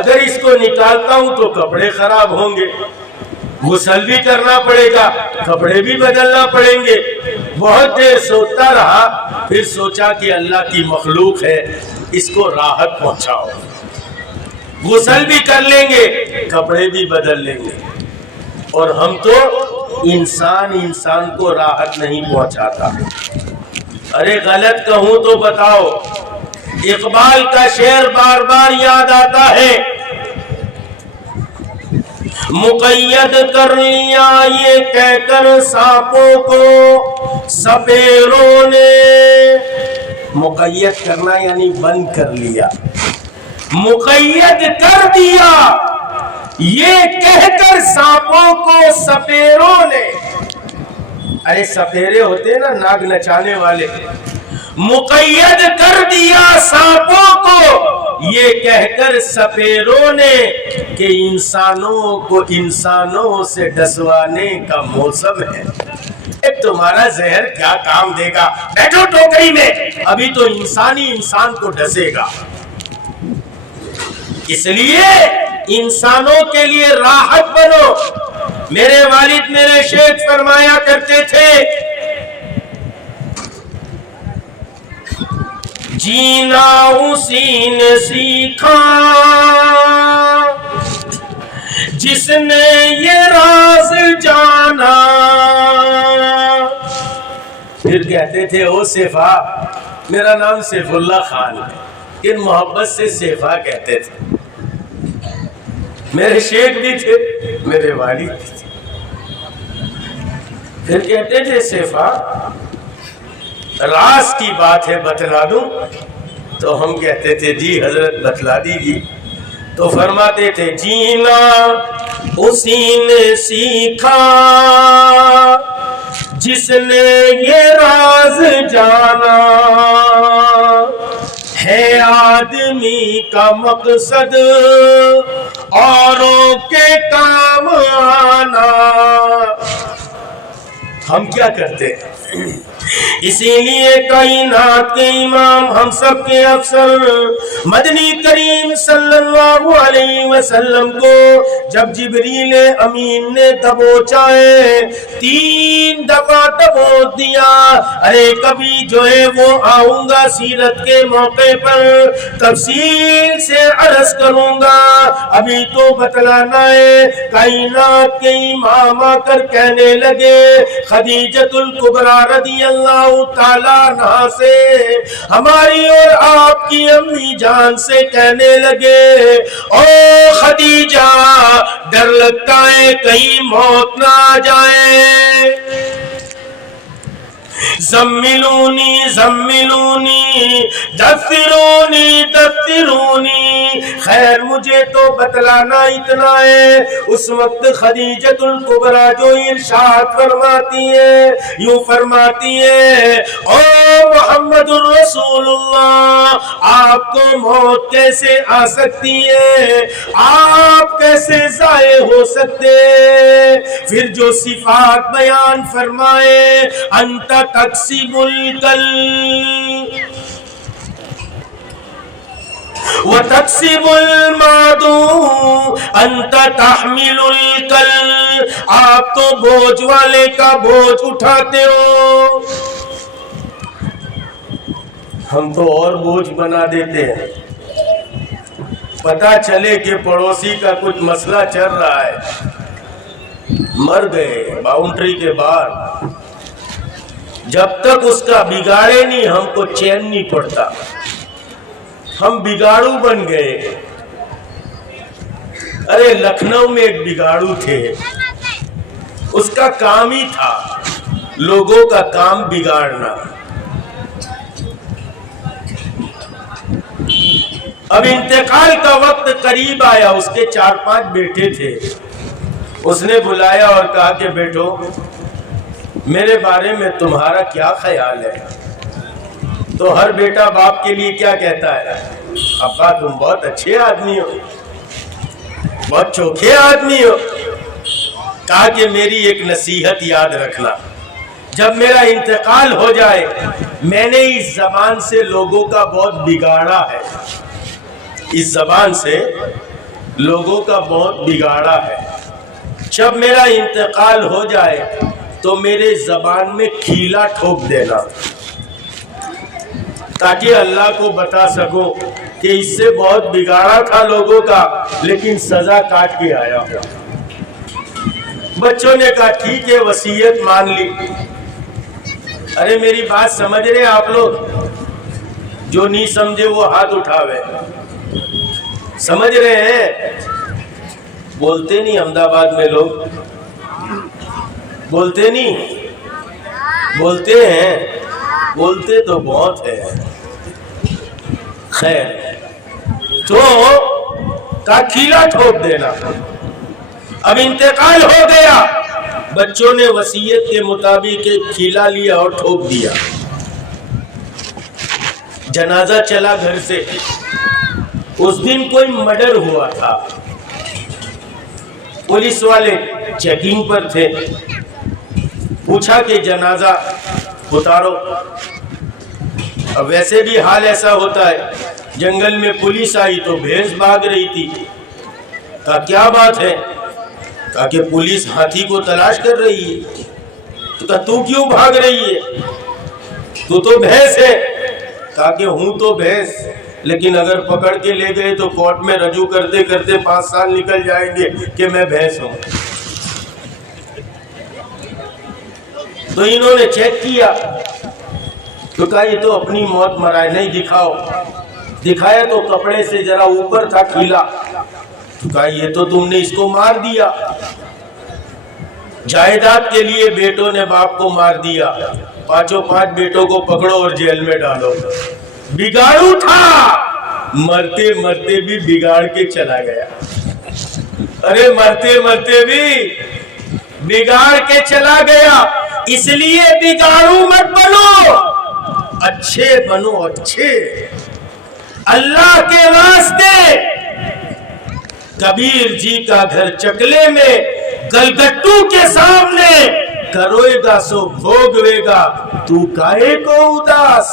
اگر اس کو نکالتا ہوں تو کپڑے خراب ہوں گے، غسل بھی کرنا پڑے گا، کپڑے بھی بدلنا پڑیں گے۔ بہت دیر سوچتا رہا، پھر سوچا کہ اللہ کی مخلوق ہے، اس کو راحت پہنچاؤ، غسل بھی کر لیں گے، کپڑے بھی بدل لیں گے۔ اور ہم تو انسان کو راحت نہیں پہنچاتا۔ ارے غلط کہوں تو بتاؤ، اقبال کا شعر بار بار یاد آتا ہے، مقید کر لیا یہ کہہ کر سانپوں کو سپیروں نے، مقید کرنا یعنی بند کر لیا، مقید کر دیا یہ کہہ کر سانپوں کو سپیروں نے۔ ارے سپیرے ہوتے نا ناگ نچانے والے، مقید کر دیا سانپوں کو یہ کہہ کر سپیروں نے کہ انسانوں کو انسانوں سے ڈسوانے کا موسم ہے۔ تمہارا زہر کیا کام دے گا، بیٹھو ٹوکری میں، ابھی تو انسانی انسان کو ڈسے گا۔ اس لیے انسانوں کے لیے راحت بنو۔ میرے والد میرے شیخ فرمایا کرتے تھے، جینا اسی نے سیکھا جس نے یہ راز جانا۔ پھر کہتے تھے او سیفا، میرا نام سیف اللہ خان ہے، ان محبت سے سیفا کہتے تھے۔ میرے شیخ بھی تھے، میرے والد بھی تھے۔ پھر کہتے تھے سیفا راز کی بات ہے بتلا دوں، تو ہم کہتے تھے جی حضرت بتلا دیجیے۔ تو فرماتے تھے جینا اسی نے سیکھا جس نے یہ راز جانا، ہے آدمی کا مقصد اوروں کے کام آنا۔ ہم کیا کرتے ہیں؟ اسی لیے کائنات کے امام ہم سب کے افسر مدنی کریم صلی اللہ علیہ وسلم کو جب جبریل امین نے دبوچا ہے، 3 دفعہ دبوچ دیا۔ ارے کبھی جو ہے وہ آؤں گا سیرت کے موقع پر تفصیل سے عرض کروں گا، ابھی تو بتلانا ہے۔ کائنات کے امام آ کر کہنے لگے خدیجۃ الکبریٰ رضی اللہ تعالیٰ عنہا سے، ہماری اور آپ کی امی جان سے کہنے لگے او خدیجہ، ڈر لگتا ہے کہیں موت نہ آ جائے، زملونی زملونی دثرونی دثرونی۔ خیر مجھے تو بتلانا اتنا ہے، اس وقت خدیجۃ الکبریٰ جو ارشاد فرماتی ہے، یوں فرماتی ہے او محمد الرسول اللہ، آپ کو موت کیسے آ سکتی ہے، آپ کیسے ضائع ہو سکتے۔ پھر جو صفات بیان فرمائے، انت تکسب الکل وتکسب المعدوم انت تحمل الکل، آپ تو بوجھ والے کا بوجھ اٹھاتے ہو، ہم تو اور بوجھ بنا دیتے ہیں۔ پتہ چلے کہ پڑوسی کا کچھ مسئلہ چل رہا ہے، مر گئے باؤنڈری کے باہر، جب تک اس کا بگاڑے نہیں ہم کو چین نہیں پڑتا، ہم بگاڑو بن گئے۔ ارے لکھنؤ میں ایک بگاڑو تھے، اس کا کام ہی تھا لوگوں کا کام بگاڑنا۔ اب انتقال کا وقت قریب آیا، اس کے 4-5 بیٹے تھے، اس نے بلایا اور کہا کہ بیٹو میرے بارے میں تمہارا کیا خیال ہے؟ تو ہر بیٹا باپ کے لیے کیا کہتا ہے؟ ابا تم بہت اچھے آدمی ہو، بہت چوکھے آدمی ہو۔ کہا کہ میری ایک نصیحت یاد رکھنا، جب میرا انتقال ہو جائے، میں نے اس زبان سے لوگوں کا بہت بگاڑا ہے، اس زبان سے لوگوں کا بہت بگاڑا ہے، جب میرا انتقال ہو جائے تو میرے زبان میں کھیلا ٹھوک دینا، تاکہ اللہ کو بتا سکوں کہ اس سے بہت بگاڑا تھا لوگوں کا، لیکن سزا کاٹ کے آیا ہوں۔ بچوں نے کہا ٹھیک ہے، وصیت مان لی۔ ارے میری بات سمجھ رہے آپ لوگ؟ جو نہیں سمجھے وہ ہاتھ اٹھاوے۔ سمجھ رہے ہیں؟ بولتے نہیں احمد آباد میں لوگ، بولتے نہیں؟ بولتے ہیں، بولتے تو بہت ہے۔ خیر، تو کا کھیلا ٹھوک دینا۔ اب انتقال ہو گیا، بچوں نے وصیت کے مطابق کھیلا لیا اور ٹھوک دیا۔ جنازہ چلا گھر سے۔ اس دن کوئی مرڈر ہوا تھا، پولیس والے چیکنگ پر تھے، پوچھا کہ جنازہ اتارو۔ اب ویسے بھی حال ایسا ہوتا ہے، جنگل میں پولیس آئی تو بھینس بھاگ رہی تھی۔ کہا کیا بات ہے؟ کہا کہ پولیس ہاتھی کو تلاش کر رہی ہے۔ تو کہا تو کیوں بھاگ رہی ہے؟ تو بھینس ہے۔ کہا کہ ہوں تو بھینس، لیکن اگر پکڑ کے لے گئے تو کورٹ میں رجوع کرتے کرتے 5 سال نکل جائیں گے کہ میں بھینس ہوں۔ تو انہوں نے چیک کیا تو کہا یہ تو اپنی موت مرائے، نہیں دکھاؤ۔ دکھایا تو کپڑے سے ذرا اوپر تھا کھیلا، تو کہا یہ تو تم نے اس کو مار دیا۔ جائیداد کے لیے بیٹوں نے باپ کو مار دیا، 5 بیٹوں کو پکڑو اور جیل میں ڈالو۔ بگاڑو تھا، مرتے مرتے بھی بگاڑ کے چلا گیا۔ ارے مرتے مرتے بھی بگاڑ کے چلا گیا۔ اس لیے بگاڑو مت بنو، اچھے بنو، اچھے اللہ کے واسطے۔ کبیر جی کا گھر چکلے میں، گلگٹو کے سامنے، کروے گا سو بھوگوے گا، تو کائے کو اداس۔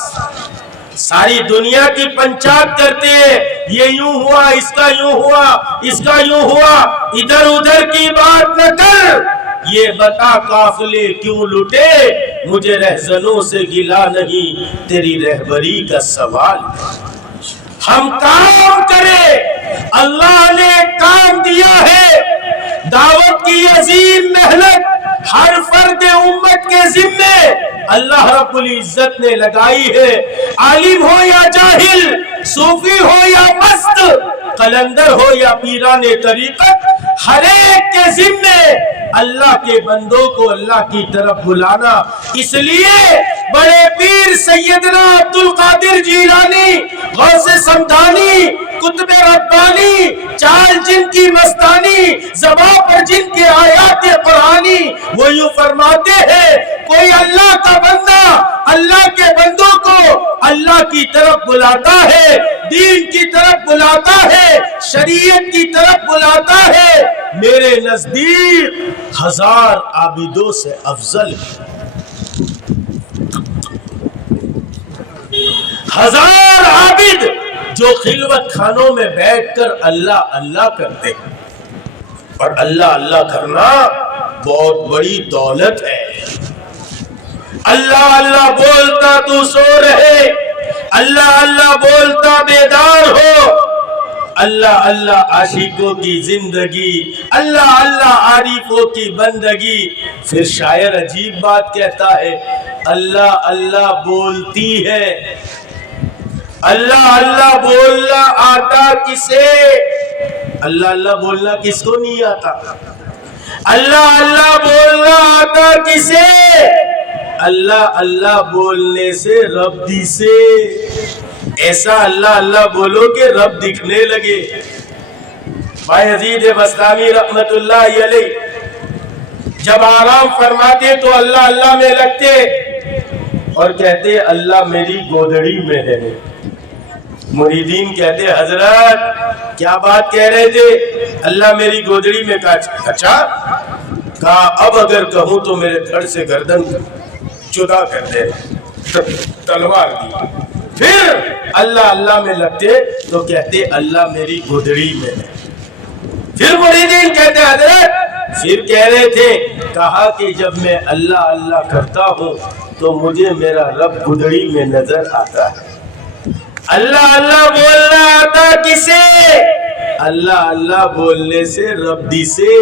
ساری دنیا کی پنچات کرتے ہیں، یہ یوں ہوا، اس کا یوں ہوا، اس کا یوں ہوا، ادھر ادھر کی بات نہ کر۔ یہ بتا قافلے کیوں لٹے، مجھے رہزنوں سے گلا نہیں، تیری رہبری کا سوال۔ ہم کام کریں، اللہ نے کام دیا ہے، دعوت کی عظیم محنت ہر فرد امت کے ذمے اللہ رب العزت نے لگائی ہے۔ عالم ہو یا جاہل، صوفی ہو یا مست، قلندر ہو یا پیران طریقت، ہر ایک کے ذمے اللہ کے بندوں کو اللہ کی طرف بلانا۔ اس لیے بڑے پیر سیدنا عبدالقادر جیلانی، غوث سمدانی، قطب ربانی، چال جن کی مستانی، زباں پر جن کے آیات قرآنی، وہ یوں فرماتے ہیں کوئی اللہ کا بندہ اللہ کے بندوں کو اللہ کی طرف بلاتا ہے، دین کی طرف بلاتا ہے، شریعت کی طرف بلاتا ہے، میرے نزدیک 1000 عابدوں سے افضل ہے۔ 1000 عابد جو خلوت خانوں میں بیٹھ کر اللہ اللہ کرتے ہیں، اور اللہ اللہ کرنا بہت بڑی دولت ہے۔ اللہ اللہ بولتا تو سو رہے، اللہ اللہ بولتا بیدار ہو، اللہ اللہ عاشقوں کی زندگی، اللہ اللہ عارفوں کی بندگی۔ پھر شاعر عجیب بات کہتا ہے، اللہ اللہ بولتی ہے، اللہ اللہ بولنا آتا کسے؟ اللہ اللہ بولنا کس کو نہیں آتا؟ اللہ اللہ بولنا آتا کسے؟ اللہ اللہ بولنے سے رب دی سے۔ ایسا اللہ اللہ بولو کہ رب دکھنے لگے۔ بایزید بستامی رحمت اللہ علیہ جب آرام فرماتے تو اللہ اللہ میں لگتے اور کہتے اللہ میری گودڑی میں ہے۔ مریدین کہتے حضرت کیا بات کہہ رہے تھے؟ اللہ میری گودڑی میں۔ کہا اچھا، کہا اب اگر کہوں تو میرے دھڑ سے گردن جدا کر دے، تلوار دی۔ پھر اللہ اللہ میں لگتے تو کہتے اللہ میری گودڑی میں ہے۔ پھر مریدین کہتے حضرت پھر کہہ رہے تھے، کہا کہ جب میں اللہ اللہ کرتا ہوں تو مجھے میرا رب گودڑی میں نظر آتا ہے۔ اللہ اللہ بولنا آتا کسے؟ اللہ اللہ بولنے سے رب دی سے۔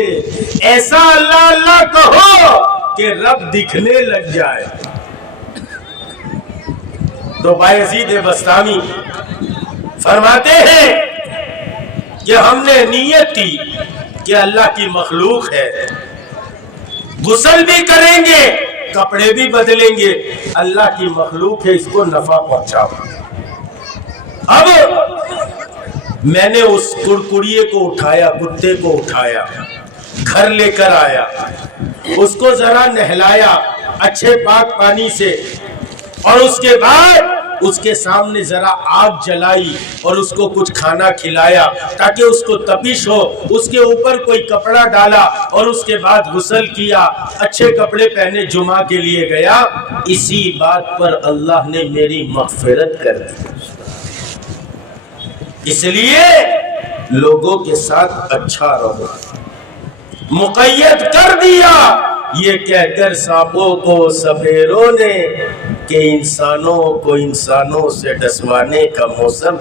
ایسا اللہ اللہ کہو کہ رب دکھنے لگ جائے۔ تو بایزید بستامی فرماتے ہیں کہ ہم نے نیت کی کہ اللہ کی مخلوق ہے، غسل بھی کریں گے، کپڑے بھی بدلیں گے، اللہ کی مخلوق ہے، اس کو نفع پہنچاؤ۔ اب میں نے اس کڑکڑیے کو اٹھایا، کتے کو اٹھایا، گھر لے کر آیا، اس کو ذرا نہلایا اچھے پاک پانی سے، اور اس کے بعد اس کے سامنے ذرا آگ جلائی اور اس کو کچھ کھانا کھلایا تاکہ اس کو تپش ہو، اس کے اوپر کوئی کپڑا ڈالا اور اس کے بعد غسل کیا، اچھے کپڑے پہنے جمعہ کے لیے گیا۔ اسی بات پر اللہ نے میری مغفرت کر دی۔ اس لیے لوگوں کے ساتھ اچھا رہو۔ مقید کر دیا یہ کہہ کر سانپوں کو سپیروں نے کہ انسانوں کو انسانوں سے ڈسوانے کا موسم۔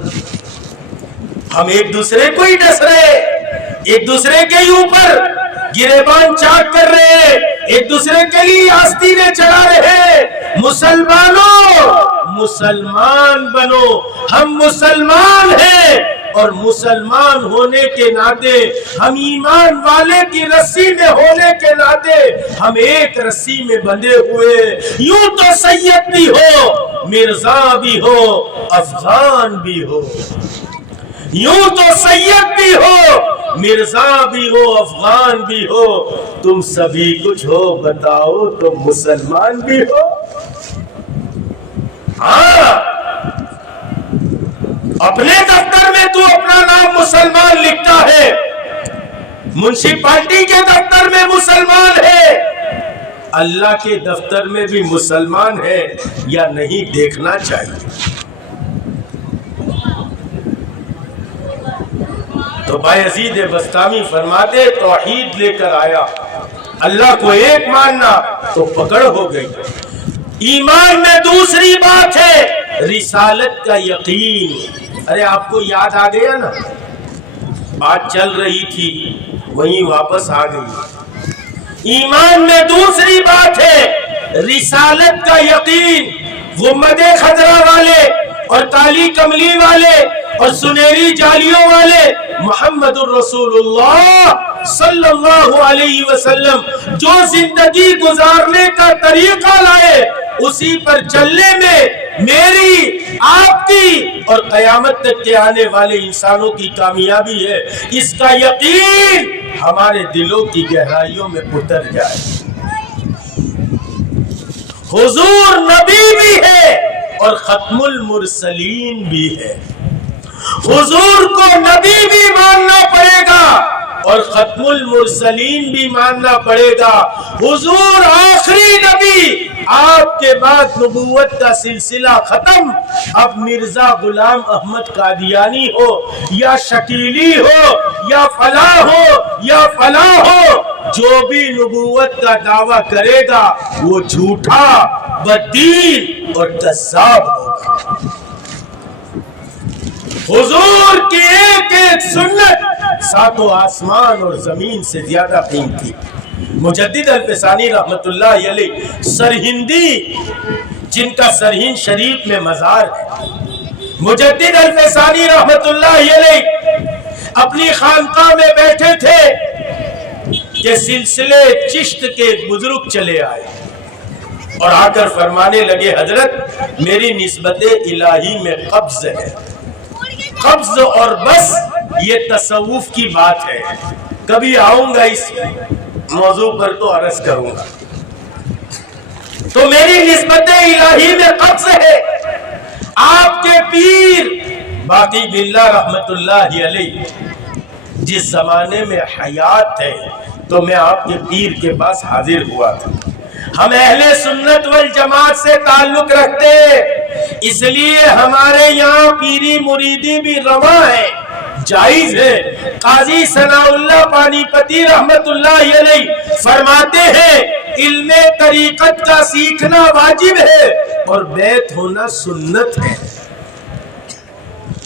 ہم ایک دوسرے کو ہی ڈس رہے، ایک دوسرے کے ہی اوپر گریبان چاک کر رہے، ایک دوسرے کے لیے آستینیں چڑھا رہے۔ مسلمانوں مسلمان بنو، ہم مسلمان ہیں، اور مسلمان ہونے کے ناطے ہم ایمان والے کی رسی میں ہونے کے ناطے ہم ایک رسی میں بندھے ہوئے۔ یوں تو سید بھی ہو، مرزا بھی ہو، افغان بھی ہو، یوں تو سید بھی ہو، مرزا بھی ہو، افغان بھی ہو، تم سبھی کچھ ہو، بتاؤ تم مسلمان بھی ہو۔ ہاں، اپنے دفتر میں تو اپنا نام مسلمان لکھتا ہے، منسپالٹی کے دفتر میں مسلمان ہے، اللہ کے دفتر میں بھی مسلمان ہے یا نہیں دیکھنا چاہیے۔ تو بایزید بستامی فرماتے توحید لے کر آیا، اللہ کو ایک ماننا تو پکڑ ہو گئی۔ ایمان میں دوسری بات ہے رسالت کا یقین۔ ارے آپ کو یاد آ گیا نا، بات چل رہی تھی وہیں واپس آ گئی۔ ایمان میں دوسری بات ہے رسالت کا یقین۔ غمد خضرا والے اور کالی کملی والے اور سنہری جالیوں والے محمد الرسول اللہ صلی اللہ علیہ وسلم جو زندگی گزارنے کا طریقہ لائے، اسی پر چلنے میں میری، آپ کی اور قیامت تک کے آنے والے انسانوں کی کامیابی ہے۔ اس کا یقین ہمارے دلوں کی گہرائیوں میں اتر جائے۔ حضور نبی بھی ہے اور ختم المرسلین بھی ہے۔ حضور کو نبی بھی ماننا پڑے گا اور ختم المرسلین بھی ماننا پڑے گا۔ حضور آخری نبی، آپ کے بعد نبوت کا سلسلہ ختم۔ اب مرزا غلام احمد قادیانی ہو یا شکیلی ہو یا فلاں ہو یا فلاں ہو، جو بھی نبوت کا دعویٰ کرے گا وہ جھوٹا، بدین اور کذاب ہوگا۔ حضور کی ایک ایک سنت ساتوں آسمان اور زمین سے زیادہ قیمتی۔ مجدد الفسانی رحمت اللہ علیہ سرہندی، جن کا سرہند شریف میں مزار ہے، مجدد الفسانی رحمت اللہ علیہ اپنی خانقاہ میں بیٹھے تھے کہ سلسلے چشت کے بزرگ چلے آئے اور آ کر فرمانے لگے حضرت میری نسبت الہی میں قبض ہے، قبض اور بس یہ تصوف کی بات ہے، کبھی آؤں گا اس موضوع پر تو عرض کروں گا۔ تو میری نسبت الہی میں قبض ہے۔ آپ کے پیر باقی باللہ رحمت اللہ علیہ جس زمانے میں حیات تھے تو میں آپ کے پیر کے پاس حاضر ہوا تھا۔ ہم اہل سنت والجماعت سے تعلق رکھتے ہیں، اس لیے ہمارے یہاں پیری مریدی بھی رواں ہے، جائز ہے۔ قاضی ثناء اللہ پانی پتی رحمت اللہ علیہ فرماتے ہیں علم طریقت کا سیکھنا واجب ہے اور بیعت ہونا سنت ہے۔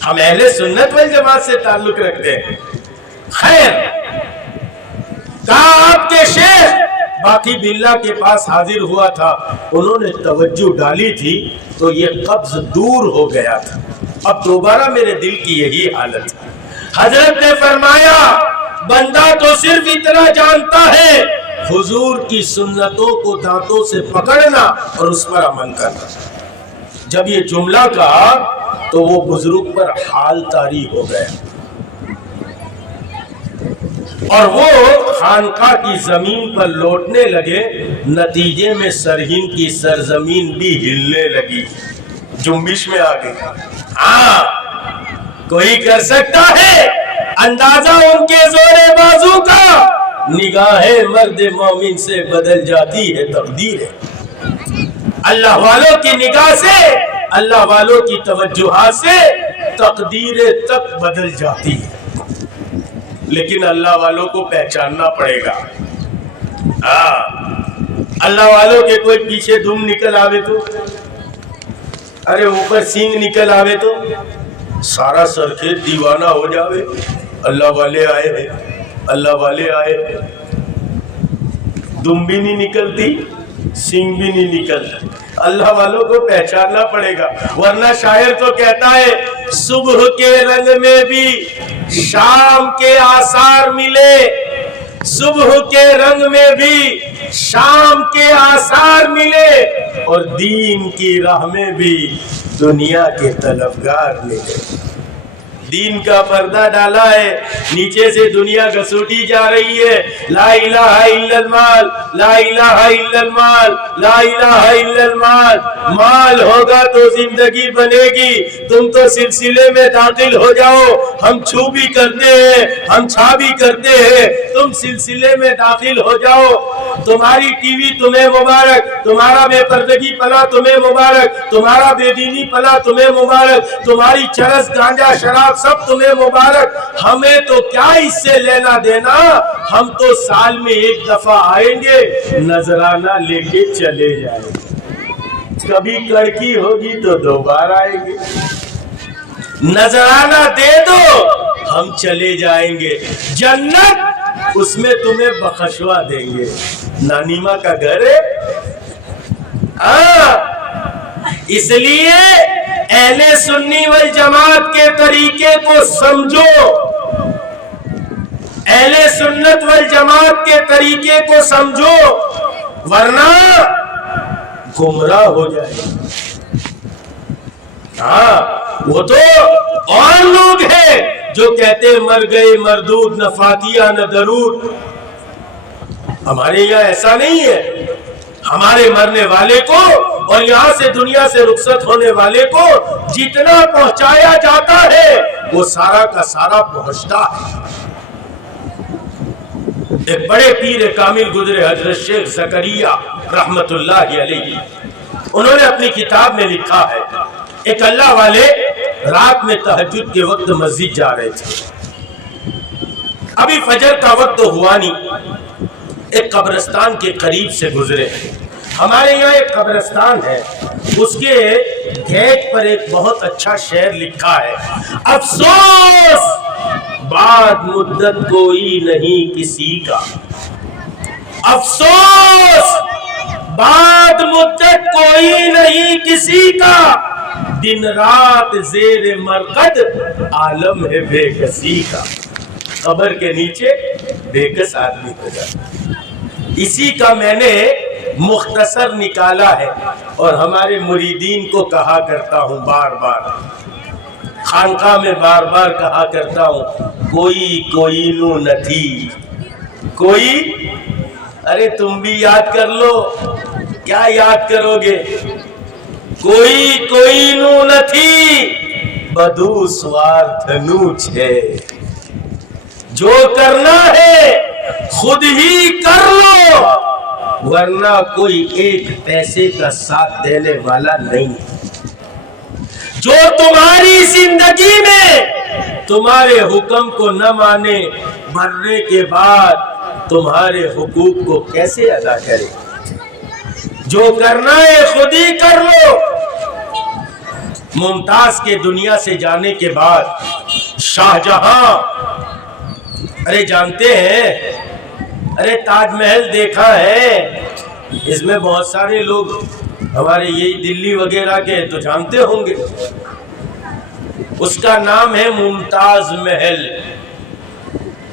ہم اہل سنت والجماعت سے تعلق رکھتے ہیں۔ خیر، کہا آپ کے شیخ باقی باللہ کے پاس حاضر ہوا تھا، انہوں نے توجہ ڈالی تھی تو یہ قبض دور ہو گیا تھا۔ اب دوبارہ میرے دل کی یہی حالت ہے۔ حضرت نے فرمایا بندہ تو صرف اتنا جانتا ہے حضور کی سنتوں کو دانتوں سے پکڑنا اور اس پر عمل کرنا۔ جب یہ جملہ کہا تو وہ بزرگ پر حال طاری ہو گئے اور وہ خانقاہ کی زمین پر لوٹنے لگے، نتیجے میں سرہند کی سرزمین بھی ہلنے لگی، جنبش میں آ گئی۔ ہاں، کوئی کر سکتا ہے اندازہ ان کے زور بازو کا؟ نگاہ مرد مومن سے بدل جاتی ہے تقدیر۔ اللہ والوں کی نگاہ سے، اللہ والوں کی توجہات سے تقدیریں تک بدل جاتی ہے، لیکن اللہ والوں کو پہچاننا پڑے گا۔ اللہ والوں کے کوئی پیچھے دم نکل آوے تو، ارے اوپر سینگ نکل آوے تو سارا سرخیز دیوانہ ہو جاوے۔ اللہ والے آئے ہیں، اللہ والے آئے ہیں، دم بھی نہیں نکلتی، سینگ بھی نہیں نکلتی۔ اللہ والوں کو پہچاننا پڑے گا، ورنہ شاعر تو کہتا ہے صبح کے رنگ میں بھی شام کے آثار ملے، صبح کے رنگ میں بھی شام کے آثار ملے، اور دین کی راہ میں بھی دنیا کے طلبگار ملے۔ دین کا پردہ ڈالا ہے، نیچے سے دنیا گھسوٹی جا رہی ہے۔ لا الہ الا المال، لا الہ الا المال، لا الہ الا المال۔ مال ہوگا تو زندگی بنے گی، تم تو سلسلے میں داخل ہو جاؤ۔ ہم چھو بھی کرتے ہیں، ہم چھا بھی کرتے ہیں، تم سلسلے میں داخل ہو جاؤ۔ تمہاری ٹی وی تمہیں مبارک، تمہارا بے پردگی پنا تمہیں مبارک، تمہارا بے دینی پنا تمہیں مبارک، تمہاری چرس گانجا شراب سب تمہیں مبارک۔ ہمیں تو کیا اس سے لینا دینا، ہم تو سال میں ایک دفعہ آئیں گے، نذرانہ لے کے چلے جائیں گے، کبھی کڑکی ہوگی تو دوبارہ آئیں گے، نذرانہ دے دو ہم چلے جائیں گے۔ جنت اس میں تمہیں بخشوا دیں گے۔ نانی ماں کا گھر ہے، اس لیے اہل سنی والجماعت کے طریقے کو سمجھو، اہل سنت والجماعت کے طریقے کو سمجھو، ورنہ گمراہ ہو جائے۔ وہ تو اور لوگ ہیں جو کہتے مر گئے مردود، نہ فاتحہ نہ درود۔ ہمارے یہاں ایسا نہیں ہے، ہمارے مرنے والے کو اور یہاں سے دنیا سے رخصت ہونے والے کو جتنا پہنچایا جاتا ہے وہ سارا کا سارا پہنچتا ہے۔ ایک بڑے پیر کامل گزرے حضرت شیخ زکریا رحمت اللہ علیہ، انہوں نے اپنی کتاب میں لکھا ہے ایک اللہ والے رات میں تہجد کے وقت مسجد جا رہے تھے، ابھی فجر کا وقت تو ہوا نہیں، ایک قبرستان کے قریب سے گزرے۔ ہمارے یہاں ایک قبرستان ہے، اس کے گیٹ پر ایک بہت اچھا شعر لکھا ہے، افسوس بعد مدت کوئی نہیں کسی کا، افسوس بعد مدت کوئی نہیں کسی کا، دن رات زیر مرقد عالم ہے بے کسی کا۔ قبر کے نیچے بے کس آدمی ہو جاتا، اسی کا میں نے مختصر نکالا ہے، اور ہمارے مریدین کو کہا کرتا ہوں بار بار، خانقاہ میں بار بار کہا کرتا ہوں، کوئی نو نتھی کوئی، ارے تم بھی یاد کر لو، کیا یاد کرو گے؟ کوئی نو نتھی بدو سوارتھ نو چھے، جو کرنا ہے خود ہی کر لو، ورنہ کوئی ایک پیسے کا ساتھ دینے والا نہیں۔ جو تمہاری زندگی میں تمہارے حکم کو نہ مانے، مرنے کے بعد تمہارے حقوق کو کیسے ادا کرے؟ جو کرنا ہے خود ہی کر لو۔ ممتاز کے دنیا سے جانے کے بعد شاہ جہاں، ارے جانتے ہیں، ارے تاج محل دیکھا ہے، اس میں بہت سارے لوگ ہمارے یہی دلی وغیرہ کے تو جانتے ہوں گے، اس کا نام ہے ممتاز محل،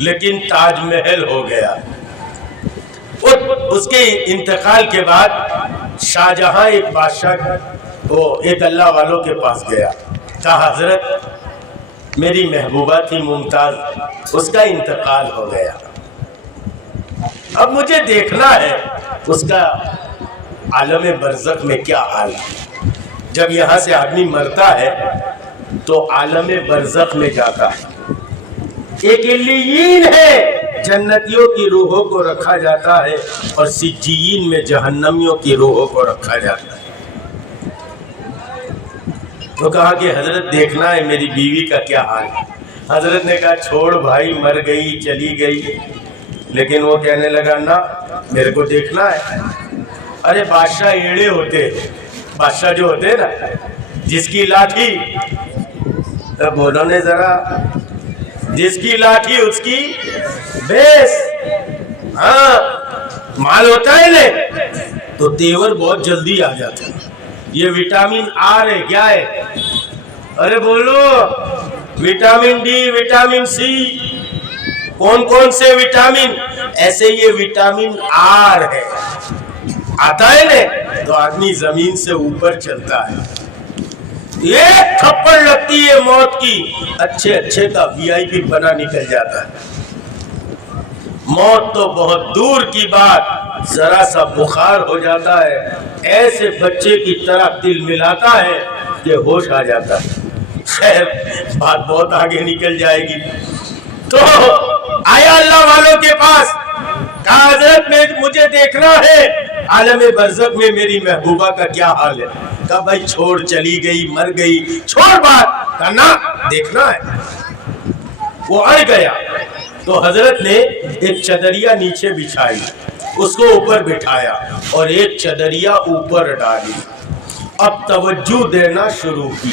لیکن تاج محل ہو گیا۔ اس کے انتقال کے بعد شاہ جہاں ایک بادشاہ وہ ایک اللہ والوں کے پاس گیا، کہا حضرت میری محبوبہ تھی ممتاز، اس کا انتقال ہو گیا، اب مجھے دیکھنا ہے اس کا عالم برزخ میں کیا حال ہے۔ جب یہاں سے آدمی مرتا ہے تو عالم برزخ میں جاتا ہے، ایک علیین ہے، جنتیوں کی روحوں کو رکھا جاتا ہے، اور سجین میں جہنمیوں کی روحوں کو رکھا جاتا ہے۔ تو کہا کہ حضرت دیکھنا ہے میری بیوی کا کیا حال ہے۔ حضرت نے کہا چھوڑ بھائی، مر گئی چلی گئی، لیکن وہ کہنے لگا نا میرے کو دیکھنا ہے۔ ارے بادشاہ ایڑے ہوتے، بادشاہ جو ہوتے نا، جس کی لاٹھی، بولو نے ذرا، جس کی لاٹھی اس کی بیس، ہاں مال ہوتا ہے نا تو تیور بہت جلدی آ جاتا ہے۔ یہ وٹامن آر ہے، کیا ہے؟ ارے بولو، وٹامن ڈی، وٹامن سی، کون سے وٹامن، ایسے یہ وٹامن آر ہے، آتا ہے نا تو آدمی زمین سے اوپر چلتا ہے۔ ایک تھپڑ لگتی ہے موت کی، اچھے کا وی آئی پی بنا نکل جاتا ہے۔ موت تو بہت دور کی بات، ذرا سا بخار ہو جاتا ہے، ایسے بچے کی طرح دل ملاتا ہے کہ ہوش آ جاتا ہے۔ خیر بات بہت آگے نکل جائے گی۔ تو آیا اللہ والوں کے پاس، کہا حضرت میں مجھے دیکھنا ہے عالم برزخ میں میری محبوبہ کا کیا حال ہے۔ کہا بھائی چھوڑ، چلی گئی، مر گئی، چھوڑ بات، کہا نا دیکھنا ہے۔ وہ اڑ گیا تو حضرت نے ایک چدریا نیچے بچھائی، اس کو اوپر بٹھایا اور ایک چدریا اوپر ڈالی، اب توجہ دینا شروع کی۔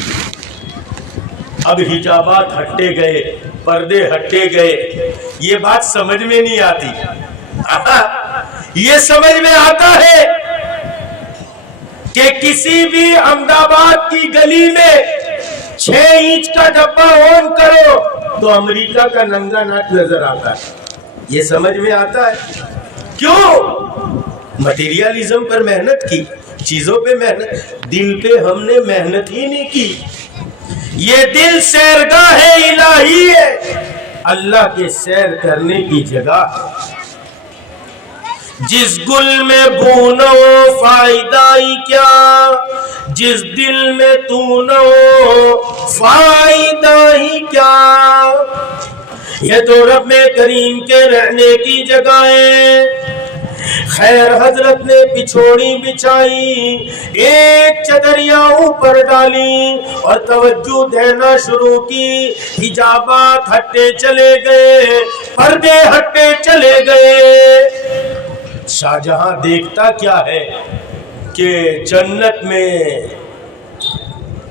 اب حجابات ہٹے گئے، پردے ہٹے گئے، یہ بات سمجھ میں نہیں آتی، یہ سمجھ میں آتا ہے کہ کسی بھی احمد آباد کی گلی میں 6 انچ کا ڈبہ آن کرو تو امریکہ کا ننگا ناچ نظر آتا ہے، یہ سمجھ میں آتا ہے۔ کیوں؟ مٹیریلزم پر محنت کی، چیزوں پہ محنت، دل پہ ہم نے محنت ہی نہیں کی۔ یہ دل سیرگاہ الہی ہے، اللہ کے سیر کرنے کی جگہ ہے۔ جس گل میں بو نہ ہو فائدہ ہی کیا، جس دل میں تو نہ ہو فائدہ ہی کیا۔ یہ تو رب کریم کے رہنے کی جگہ ہے۔ خیر حضرت نے پچھوڑی بچھائی، ایک چدریا اوپر ڈالی اور توجہ دینا شروع کی، حجابات ہٹے چلے گئے، پردے ہٹے چلے گئے۔ شاہ جہاں دیکھتا کیا ہے کہ جنت میں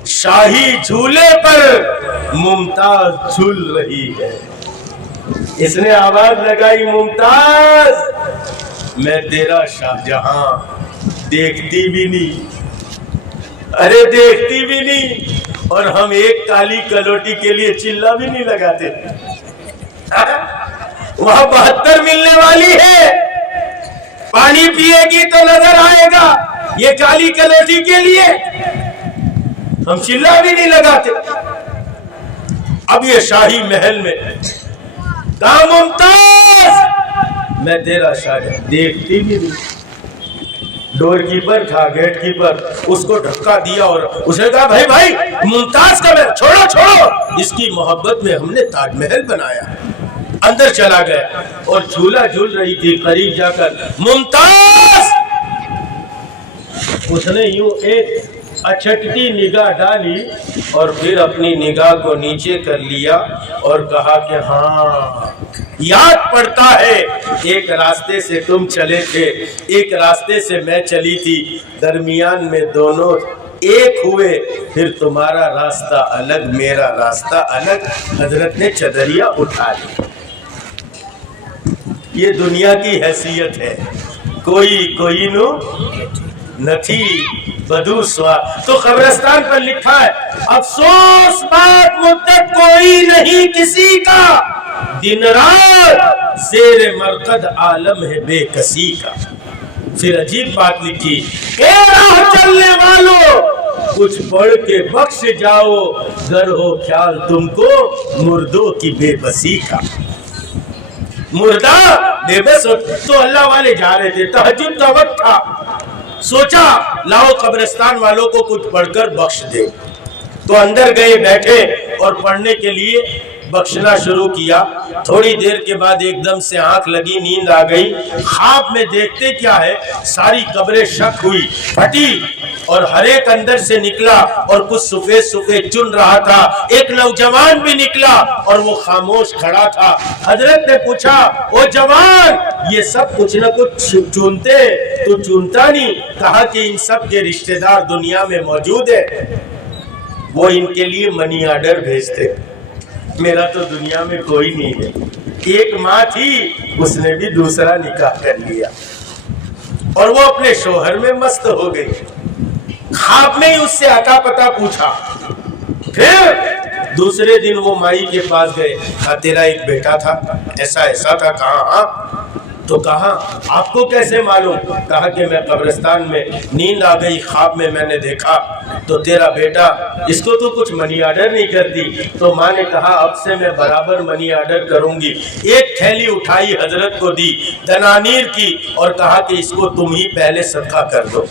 شاہی جھولے پر ممتاز جھول رہی ہے۔ اس نے آواز لگائی، ممتاز میں تیرا شاہ جہاں، دیکھتی بھی نہیں، ارے دیکھتی بھی نہیں، اور ہم ایک کالی کلوٹی کے لیے چلا بھی نہیں لگاتے، وہاں 72 ملنے والی ہے۔ پانی پیے گی تو نظر آئے گا یہ کالی کلوٹی کے لیے ہم چلا بھی نہیں لگاتے. اب یہ شاہی محل میں کہاں ممتاز، میں تیرا شاگرد، دیکھتی بھی نہیں. ڈور کیپر تھا، گیٹ کیپر، اس کو دھکا دیا اور اس نے کہا بھائی بھائی ممتاز کا میں چھوڑو چھوڑو، اس کی محبت میں ہم نے تاج محل بنایا. اندر چلا گیا اور جھولا جھول رہی تھی. قریب جا کر ممتاز، اس نے یوں ایک اچھٹتی نگاہ ڈالی اور پھر اپنی نگاہ کو نیچے کر لیا اور کہا کہ ہاں یاد پڑتا ہے ایک راستے سے تم چلے تھے، ایک راستے سے میں چلی تھی، درمیان میں دونوں ایک ہوئے، پھر تمہارا راستہ الگ میرا راستہ الگ. حضرت نے چدریا اٹھا لی. یہ دنیا کی حیثیت ہے، کوئی نو نتھی بدو سوا. تو قبرستان پر لکھا ہے افسوس بات مدت کوئی نہیں کسی کا، دن رات زیر مرقد عالم ہے بے کسی کا. پھر عجیب بات لکھی، اے راہ چلنے والوں کچھ پڑھ کے بخش جاؤ، گر ہو خیال تم کو مردوں کی بے بسی کا. مردہ بے بس ہو. تو اللہ والے جا رہے تھے، تہجد کا وقت تھا، سوچا لاؤ قبرستان والوں کو کچھ پڑھ کر بخش دے. تو اندر گئے، بیٹھے اور پڑھنے کے لیے بخشنا شروع کیا. تھوڑی دیر کے بعد ایک دم سے آنکھ لگی، نیند آ گئی. خواب میں دیکھتے کیا ہے، ساری قبریں شک ہوئی، پھٹی اور ہر ایک اندر سے نکلا اور کچھ سفید سفید چن رہا تھا. ایک نوجوان بھی نکلا اور وہ خاموش کھڑا تھا. حضرت نے پوچھا او جوان یہ سب کچھ نہ کچھ چنتے، تو چنتا نہیں؟ کہا کہ ان سب کے رشتہ دار دنیا میں موجود ہے، وہ ان کے لیے منی آرڈر بھیجتے. میرا تو دنیا میں کوئی نہیں ہے. ایک ماں تھی، اس نے بھی دوسرا نکاح کر لیا اور وہ اپنے شوہر میں مست ہو گئی. خواب میں ہی اس سے اتا پتا پوچھا. پھر دوسرے دن وہ مائی کے پاس گئے، کہا تیرا ایک بیٹا تھا، ایسا ایسا تھا. کہا ہاں. تو کہا آپ کو کیسے معلوم؟ کہا کہ میں قبرستان میں نیند آ گئی، خواب میں میں نے دیکھا. تو تیرا بیٹا، اس کو تو کچھ منی آرڈر نہیں کرتی. تو ماں نے کہا اب سے میں برابر منی آرڈر کروں گی. ایک تھیلی اٹھائی، حضرت کو دی دنانیر کی اور کہا کہ اس کو تم ہی پہلے صدقہ کر دو.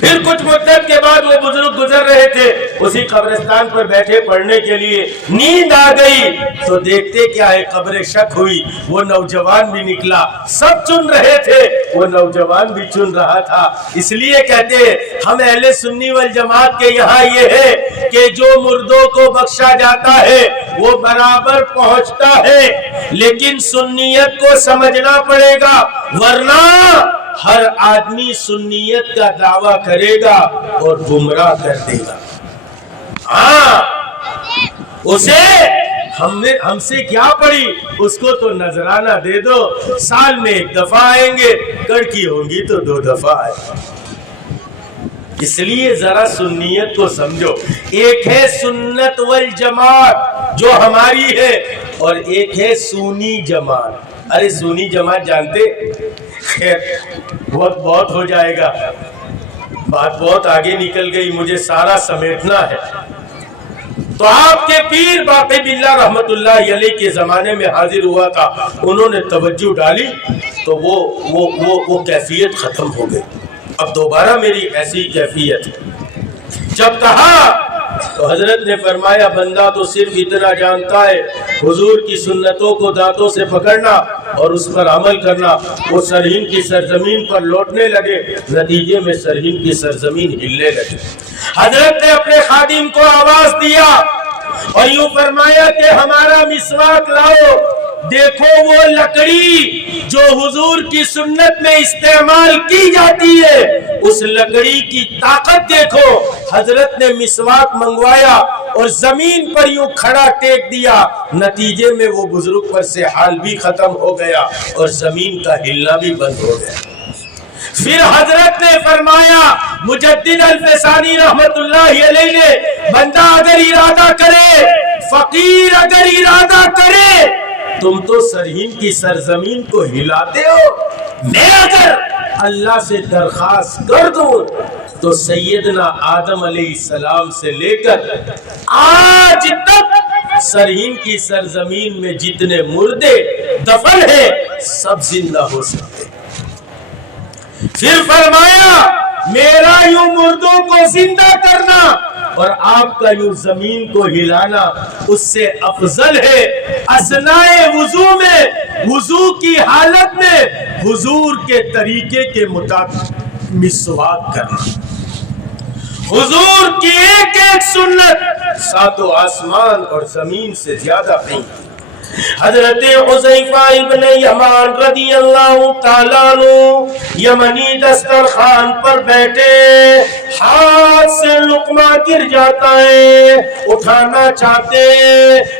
پھر کچھ مدت کے بعد وہ بزرگ گزر رہے تھے، اسی قبرستان پر بیٹھے پڑھنے کے لیے. نیند آ گئی تو دیکھتے کیا ہے، قبر شک ہوئی. وہ نوجوان بھی نکلا. سب چن رہے تھے، وہ نوجوان بھی چن رہا تھا. اس لیے کہتے ہیں ہم اہل سنی والجماعت کے یہاں یہ ہے کہ جو مردوں کو بخشا جاتا ہے وہ برابر پہنچتا ہے، لیکن سنیت کو سمجھنا پڑے گا، ورنہ ہر آدمی سنیت کا دعویٰ کرے گا اور گمراہ کر دے گا. ہاں اسے ہم سے کیا پڑی، اس کو تو نذرانہ دے دو، سال میں ایک دفعہ آئیں گے، کڑکی ہوں گی تو 2 دفعہ آئیں. اس لیے ذرا سنیت کو سمجھو. ایک ہے سنت والجماعت جو ہماری ہے، اور ایک ہے سنی جماعت. ارے سنی جماعت جانتے؟ خیر وقت بہت ہو جائے گا، بات بہت آگے نکل گئی، مجھے سارا سمیٹنا ہے. تو آپ کے پیر باقی باللہ رحمت اللہ علیہ کے زمانے میں حاضر ہوا تھا، انہوں نے توجہ ڈالی تو وہ کیفیت ختم ہو گئی. اب دوبارہ میری ایسی کیفیت. جب کہا تو حضرت نے فرمایا بندہ تو صرف اتنا جانتا ہے، حضور کی سنتوں کو دانتوں سے پکڑنا اور اس پر عمل کرنا. وہ سرہند کی سرزمین پر لوٹنے لگے، نتیجے میں سرہند کی سرزمین ہلنے لگی. حضرت نے اپنے خادم کو آواز دیا اور یوں فرمایا کہ ہمارا مسواک لاؤ. دیکھو وہ لکڑی جو حضور کی سنت میں استعمال کی جاتی ہے، اس لکڑی کی طاقت دیکھو. حضرت نے مسواک منگوایا اور زمین پر یوں کھڑا ٹیک دیا، نتیجے میں وہ بزرگ پر سے حال بھی ختم ہو گیا اور زمین کا ہلنا بھی بند ہو گیا. پھر حضرت نے فرمایا مجدد الفسانی رحمت اللہ علیہ نے، بندہ اگر ارادہ کرے، فقیر اگر ارادہ کرے تم تو سرہند کی سرزمین کو ہلاتے ہو، میں اگر اللہ سے درخواست کر دوں تو سیدنا آدم علیہ السلام سے لے کر آج تک سرہند کی سرزمین میں جتنے مردے دفن ہیں سب زندہ ہو سکتے۔ پھر فرمایا میرا یوں مردوں کو زندہ کرنا اور آپ کا یوں زمین کو ہلانا اس سے افضل ہے اثناء وضو میں، وضو کی حالت میں حضور کے طریقے کے مطابق مسواک کرنا۔ حضور کی ایک ایک سنت ساتوں آسمان اور زمین سے زیادہ نہیں۔ حضرت حذیفہ ابن یمان رضی اللہ تعالیٰ عنہ یمنی دسترخوان پر بیٹھے، ہاتھ سے لقمہ گر جاتا ہے، اٹھانا چاہتے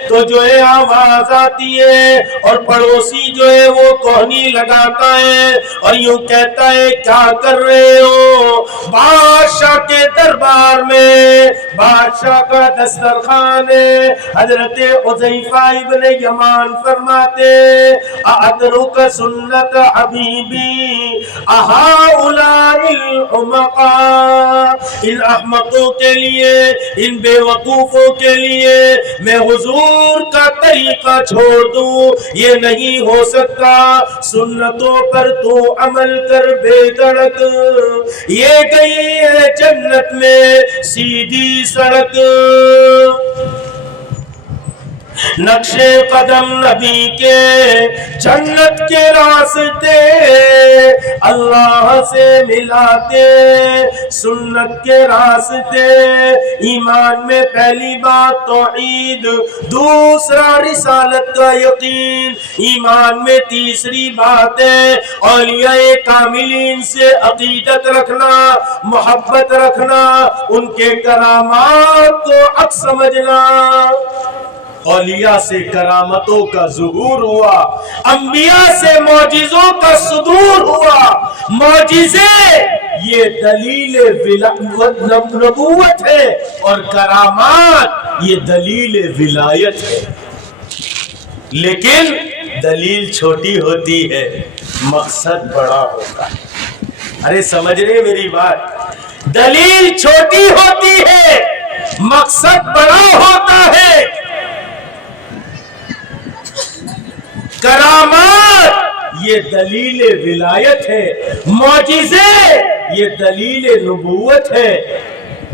تو جو ہے آواز آتی ہے اور پڑوسی جو ہے وہ کوہنی لگاتا ہے اور یوں کہتا ہے کیا کر رہے ہو؟ بادشاہ کے دربار میں بادشاہ کا دسترخوان ہے۔ حضرت حذیفہ ابن یمان فرماتے اَأَتْرُكَ سُنَّةَ حبیبی اَهَؤُلَاءِ الْحُمَقَاء، ان احمقوں کے لیے، ان بے وقوفوں کے لیے میں حضور کا طریقہ چھوڑ دوں؟ یہ نہیں ہو سکتا۔ سنتوں پر تو عمل کر بے دھڑک، یہ گئی ہے جنت میں سیدھی سڑک۔ نقش قدم نبی کے جنت کے راستے اللہ سے ملاتے، سنت کے راستے۔ ایمان میں پہلی بات توحید، دوسرا رسالت کا یقین، ایمان میں تیسری بات ہے اولیاء کاملین سے عقیدت رکھنا، محبت رکھنا، ان کے کرامات کو حق سمجھنا۔ اولیاء سے کرامتوں کا ظہور ہوا، انبیاء سے معجزوں کا صدور ہوا۔ معجزے یہ دلیل نبوت ہے اور کرامات یہ دلیل ولایت ہے، لیکن دلیل چھوٹی ہوتی ہے، مقصد بڑا ہوتا ہے۔ ارے سمجھ رہے میری بات؟ دلیل چھوٹی ہوتی ہے، مقصد بڑا ہوتا ہے۔ کرامات یہ دلیل ولایت ہے، معجزے یہ دلیل نبوت ہے،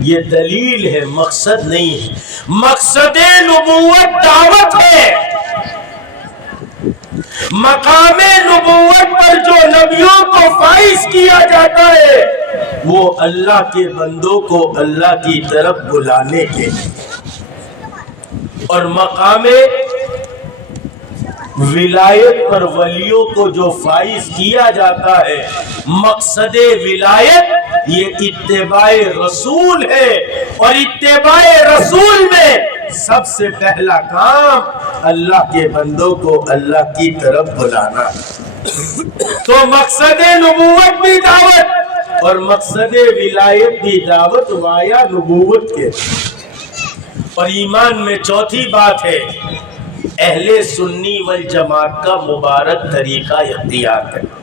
یہ دلیل ہے، مقصد نہیں ہے۔ مقصد نبوت دعوت ہے۔ مقام نبوت پر جو نبیوں کو فائز کیا جاتا ہے وہ اللہ کے بندوں کو اللہ کی طرف بلانے کے لیے، اور مقام ولایت پر ولیوں کو جو فائز کیا جاتا ہے، مقصد ولایت یہ اتباع رسول ہے، اور اتباع رسول میں سب سے پہلا کام اللہ کے بندوں کو اللہ کی طرف بلانا۔ تو مقصد نبوت بھی دعوت اور مقصد ولایت بھی دعوت وایا نبوت کے۔ اور ایمان میں چوتھی بات ہے اہل سنی والجماعت کا مبارک طریقہ اختیار کرنا۔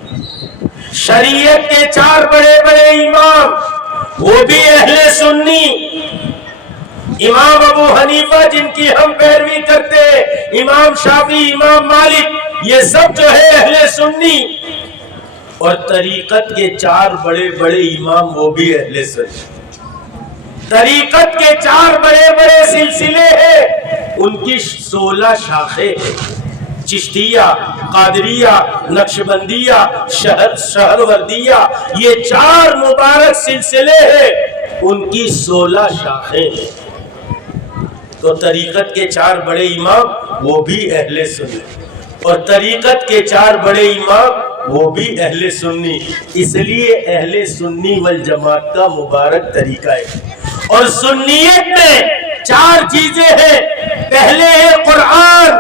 شریعت کے چار بڑے بڑے امام وہ بھی اہل سنی، امام ابو حنیفہ جن کی ہم پیروی کرتے، امام شافعی، امام مالک، یہ سب جو ہے اہل سنی، اور طریقت کے چار بڑے بڑے امام وہ بھی اہل سنی۔ طریقت کے چار بڑے بڑے سلسلے ہیں، ان کی 16 شاخیں، چشتیہ، قادریہ، نقشبندیہ، شہروردیہ، یہ چار مبارک سلسلے ہیں، ان کی 16 شاخیں ہیں۔ تو طریقت کے چار بڑے امام وہ بھی اہل سنی، اور طریقت کے چار بڑے امام وہ بھی اہل سنی، اس لیے اہل سنی والجماعت کا مبارک طریقہ ہے۔ اور سنیت میں چار چیزیں ہیں، پہلے ہے قرآن،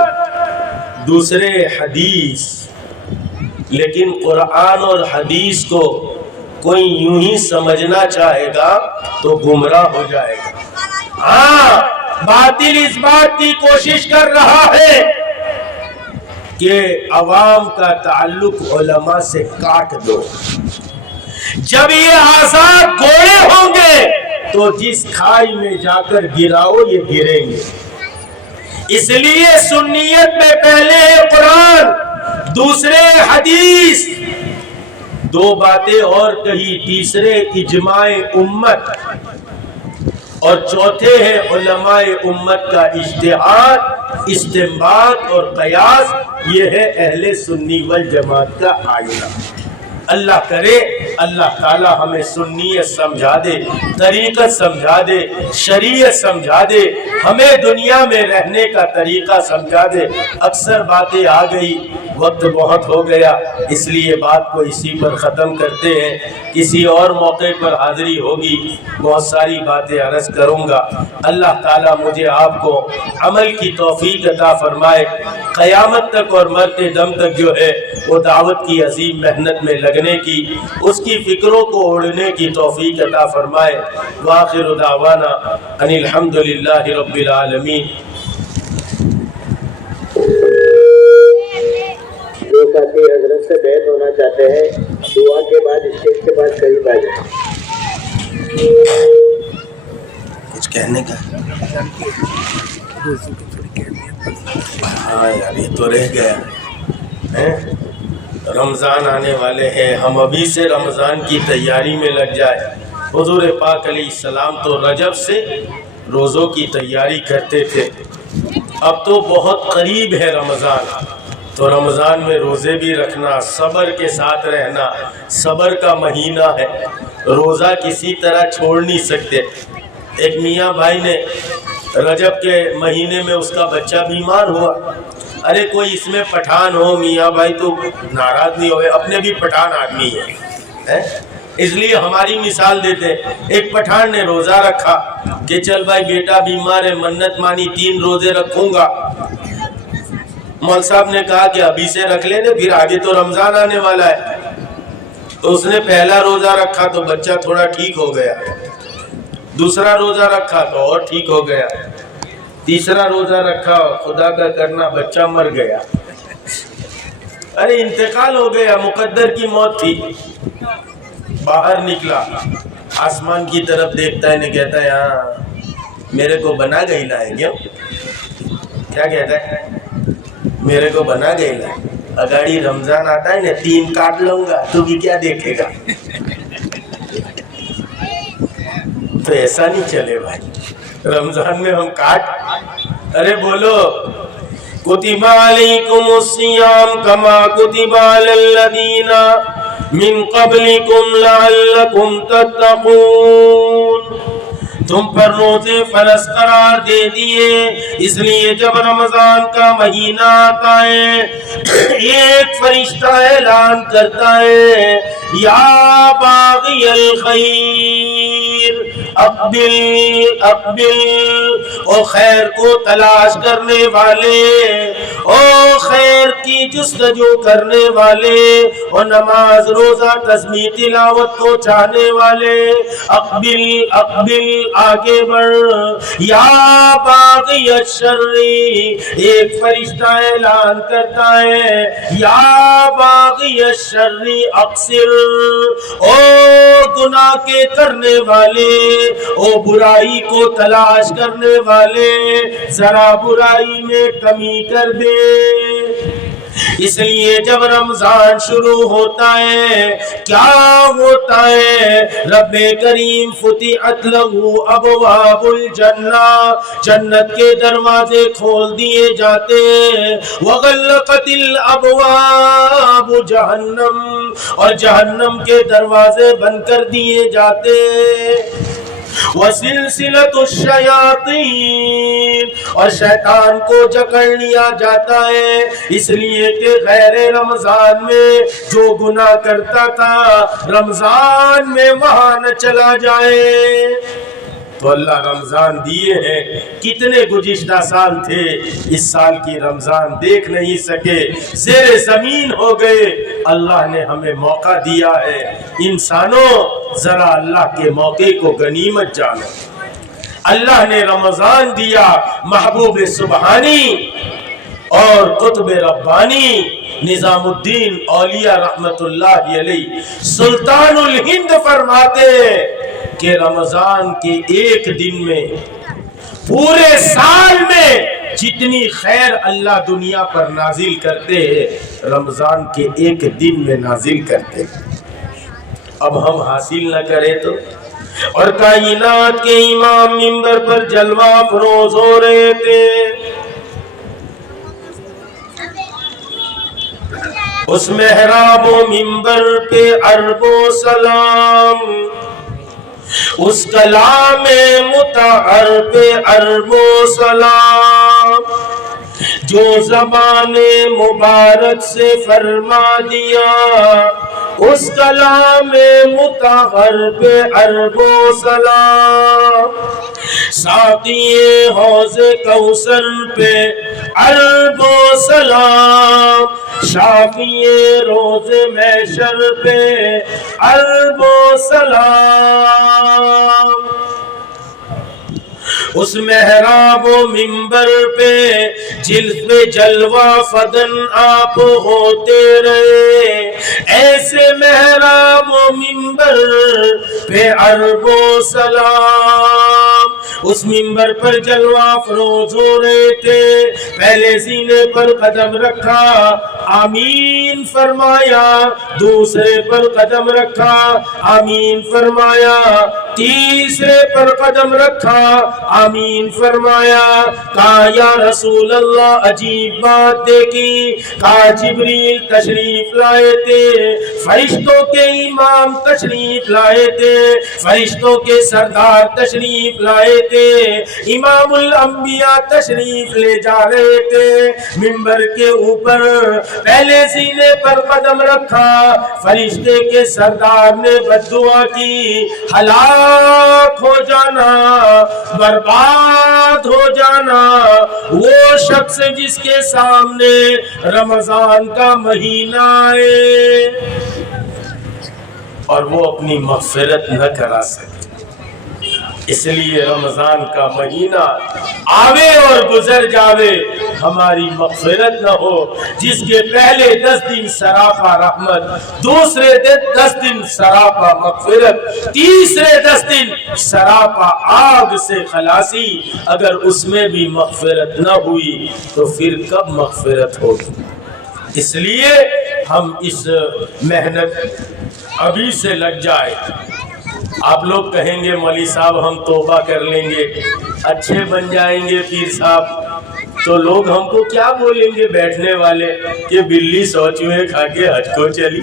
دوسرے حدیث۔ لیکن قرآن اور حدیث کو کوئی یوں ہی سمجھنا چاہے گا تو گمراہ ہو جائے گا۔ ہاں، باطل اس بات کی کوشش کر رہا ہے کہ عوام کا تعلق علماء سے کاٹ دو. جب یہ آزاد گھوڑے ہوں گے تو جس کھائی میں جا کر گراؤ یہ گریں گے. اس لیے سنیت میں پہلے قرآن دوسرے حدیث, دو باتیں اور کہی, تیسرے اجماع امت اور چوتھے ہے علماء امت کا اجتہاد, استنباط اور قیاس. یہ ہے اہل سنی والجماعت کا آئینہ. اللہ کرے اللہ تعالی ہمیں سنیت سمجھا دے, طریقت سمجھا دے, شریعت سمجھا دے, ہمیں دنیا میں رہنے کا طریقہ سمجھا دے. اکثر باتیں آ گئی, وقت بہت ہو گیا, اس لیے بات کو اسی پر ختم کرتے ہیں. کسی اور موقع پر حاضری ہوگی, بہت ساری باتیں عرض کروں گا. اللہ تعالیٰ مجھے آپ کو عمل کی توفیق عطا فرمائے, قیامت تک اور مرتے دم تک جو ہے وہ دعوت کی عظیم محنت میں لگنے کی, اس کی فکروں کو اوڑھنے کی توفیق عطا فرمائے. وآخر دعوانا ان الحمدللہ رب العالمین. جو ساتھی حضرت سے بیعت ہونا چاہتے ہیں دعا کے بعد اسٹیج کے پاس قریب آ جائیں. کچھ کہنے کا؟ ہاں یار یہ تو رہ گیا. رمضان آنے والے ہیں, ہم ابھی سے رمضان کی تیاری میں لگ جائے. حضور پاک علیہ السلام تو رجب سے روزوں کی تیاری کرتے تھے. اب تو بہت قریب ہے رمضان, تو رمضان میں روزے بھی رکھنا, صبر کے ساتھ رہنا. صبر کا مہینہ ہے, روزہ کسی طرح چھوڑ نہیں سکتے. ایک میاں بھائی نے رجب کے مہینے میں اس کا بچہ بیمار ہوا. ارے کوئی اس میں پٹھان ہو میاں بھائی تو ناراض نہیں ہوئے, اپنے بھی پٹھان آدمی ہے, اس لیے ہماری مثال دیتے. ایک پٹھان نے روزہ رکھا کہ چل بھائی بیٹا بیمار ہے, منت مانی 3 روزے رکھوں گا. مول صاحب نے کہا کہ ابھی سے رکھ لینے, پھر آگے تو رمضان آنے والا ہے. تو اس نے پہلا روزہ رکھا تو بچہ تھوڑا ٹھیک ہو گیا, دوسرا روزہ رکھا تو اور ٹھیک ہو گیا, تیسرا روزہ رکھا, خدا کا کرنا بچہ مر گیا. ارے انتقال ہو گیا, مقدر کی موت تھی. باہر نکلا, آسمان کی طرف دیکھتا ہے, نے کہتا ہے ہاں میرے کو بنا گئی لائے. کیا کہتا ہے؟ میرے کو بنا گئی لائے. اگاڑی رمضان آتا ہے نا 3 کاٹ لوں گا, تو بھی کیا دیکھے گا. تو ایسا نہیں چلے بھائی, رمضان میں ہم کاٹ. ارے بولو کتب علیکم الصیام کما کتب علی الذین من قبلکم لعلکم تتقون. تم پر روزے فرض قرار دے دیے, اس لیے جب رمضان کا مہینہ آتا ہے ایک فرشتہ اعلان کرتا ہے یا باغی الخیر اقبل اقبل. او خیر کو تلاش کرنے والے, او خیر کی جستجو کرنے والے, او نماز روزہ تسبیح تلاوت کو چاہنے والے, اقبل اقبل آگے بڑھ. یا باغی الشر, ایک فرشتہ اعلان کرتا ہے یا باغی الشر اقصر. او گناہ کے کرنے والے, او برائی کو تلاش کرنے والے, ذرا برائی میں کمی کر دے. اس لیے جب رمضان شروع ہوتا ہے کیا ہوتا ہے؟ رب کریم فتحت لہو ابواب الجنہ, جنت کے دروازے کھول دیے جاتے ہیں. وغلقت الابواب جہنم, اور جہنم کے دروازے بند کر دیے جاتے. وسلسلۃ الشیاطین, اور شیطان کو جکڑ لیا جاتا ہے. اس لیے کہ غیر رمضان میں جو گناہ کرتا تھا رمضان میں وہاں نہ چلا جائے. تو اللہ رمضان دیے ہیں, کتنے گزشتہ سال تھے اس سال کی رمضان دیکھ نہیں سکے, زیر زمین ہو گئے. اللہ نے ہمیں موقع دیا ہے. انسانوں ذرا اللہ کے موقع کو غنیمت جانو. اللہ نے رمضان دیا, محبوب سبحانی اور قطب ربانی نظام الدین اولیاء رحمت اللہ علیہ سلطان الہند فرماتے ہیں کہ رمضان کے ایک دن میں پورے سال میں جتنی خیر اللہ دنیا پر نازل کرتے ہیں رمضان کے ایک دن میں نازل کرتے ہیں. اب ہم حاصل نہ کریں تو. اور کائنات کے امام منبر پر جلوہ افروز ہو رہے تھے. اس محراب و منبر پہ عرب و سلام، اس کلام مطہر پہ عرب و سلام، جو زبان مبارک سے فرما دیا اس کلام مطہر پہ عرب و سلام. ساقی حوض کوثر پہ عرب و سلام، شافی روز محشر پہ عرب و سلام. اس محراب و منبر پہ جلوے جلوہ فدن آپ ہوتے رہے، ایسے محراب و منبر پہ عرب و سلام. اس منبر پر جلوہ افروز ہو رہے تھے. پہلے سینے پر قدم رکھا آمین فرمایا، دوسرے پر قدم رکھا آمین فرمایا، تیسرے پر قدم رکھا آمین فرمایا. کہا یا رسول اللہ عجیب بات دیکھی. کہا جبریل تشریف لائے تھے، فرشتوں کے امام تشریف لائے تھے، فرشتوں کے سردار تشریف لائے تھے، امام الانبیاء تشریف لے جا رہے تھے. منبر کے اوپر پہلے سینے پر قدم رکھا، فرشتے کے سردار نے بددعا کی، ہلاک ہو جانا، برباد ہو جانا وہ شخص جس کے سامنے رمضان کا مہینہ آئے اور وہ اپنی مغفرت نہ کرا سکے. اس لیے رمضان کا مہینہ آوے اور گزر جاوے ہماری مغفرت نہ ہو. جس کے پہلے 10 دن سراپا رحمت، دوسرے 10 دن سراپا مغفرت، تیسرے 10 دن سراپا آگ سے خلاصی، اگر اس میں بھی مغفرت نہ ہوئی تو پھر کب مغفرت ہوگی؟ اس لیے ہم اس محنت ابھی سے لگ جائے. آپ لوگ کہیں گے مولوی صاحب ہم توبہ کر لیں گے، اچھے بن جائیں گے پیر صاحب، تو لوگ ہم کو کیا بولیں گے بیٹھنے والے کہ بلی 100 چوہے کھا کے حج کو چلی.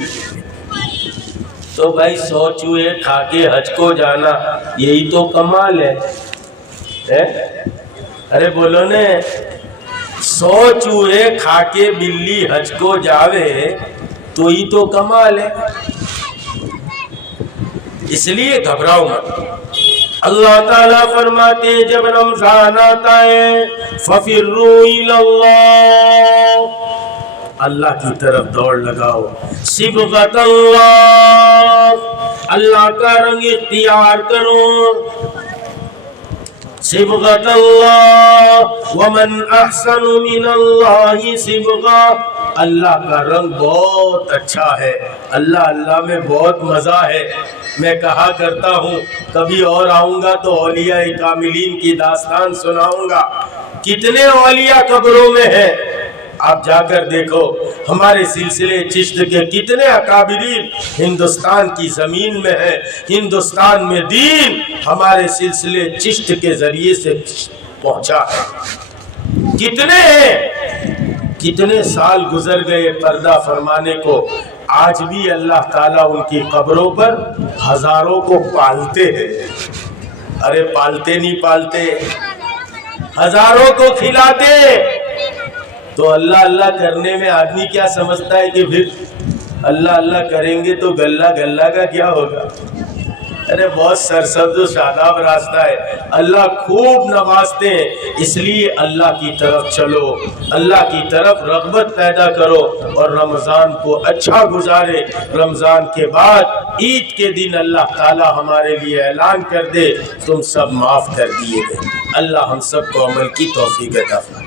تو بھائی 100 چوہے کھا کے حج کو جانا یہی تو کمال ہے. ارے بولو نا، 100 چوہے کھا کے بلی حج کو جاوے تو ہی تو کمال ہے. اس لیے گھبراؤ مت. اللہ تعالیٰ فرماتے ہیں جب رمضان آتا ہے فَفِرُّوا إِلَى اللَّهِ، اللہ کی طرف دوڑ لگاؤ. صبغۃ اللہ، اللہ کا رنگ اختیار کرو. صبغۃ اللہ ومن احسن من اللہ صبغہ، اللہ کا رنگ بہت اچھا ہے. اللہ میں بہت مزہ ہے. میں کہا کرتا ہوں کبھی اور آؤں گا تو اولیاء کاملین کی داستان سناؤں گا. کتنے اولیاء قبروں میں ہیں آپ جا کر دیکھو. ہمارے سلسلے چشت کے کتنے اکابرین ہندوستان کی زمین میں ہیں. ہندوستان میں دین ہمارے سلسلے چشت کے ذریعے سے پہنچا ہے. کتنے ہیں، کتنے سال گزر گئے پردہ فرمانے کو، آج بھی اللہ تعالیٰ ان کی قبروں پر ہزاروں کو پالتے ہیں. ارے پالتے نہیں پالتے، ہزاروں کو کھلاتے. تو اللہ کرنے میں آدمی کیا سمجھتا ہے کہ پھر اللہ کریں گے تو گلہ کا کیا ہوگا؟ ارے بہت سرسبز و شاداب راستہ ہے. اللہ خوب نوازتے ہیں. اس لیے اللہ کی طرف چلو، اللہ کی طرف رغبت پیدا کرو اور رمضان کو اچھا گزارے. رمضان کے بعد عید کے دن اللہ تعالی ہمارے لیے اعلان کر دے تم سب معاف کر دیے گئے. اللہ ہم سب کو عمل کی توفیق عطا فرمائے.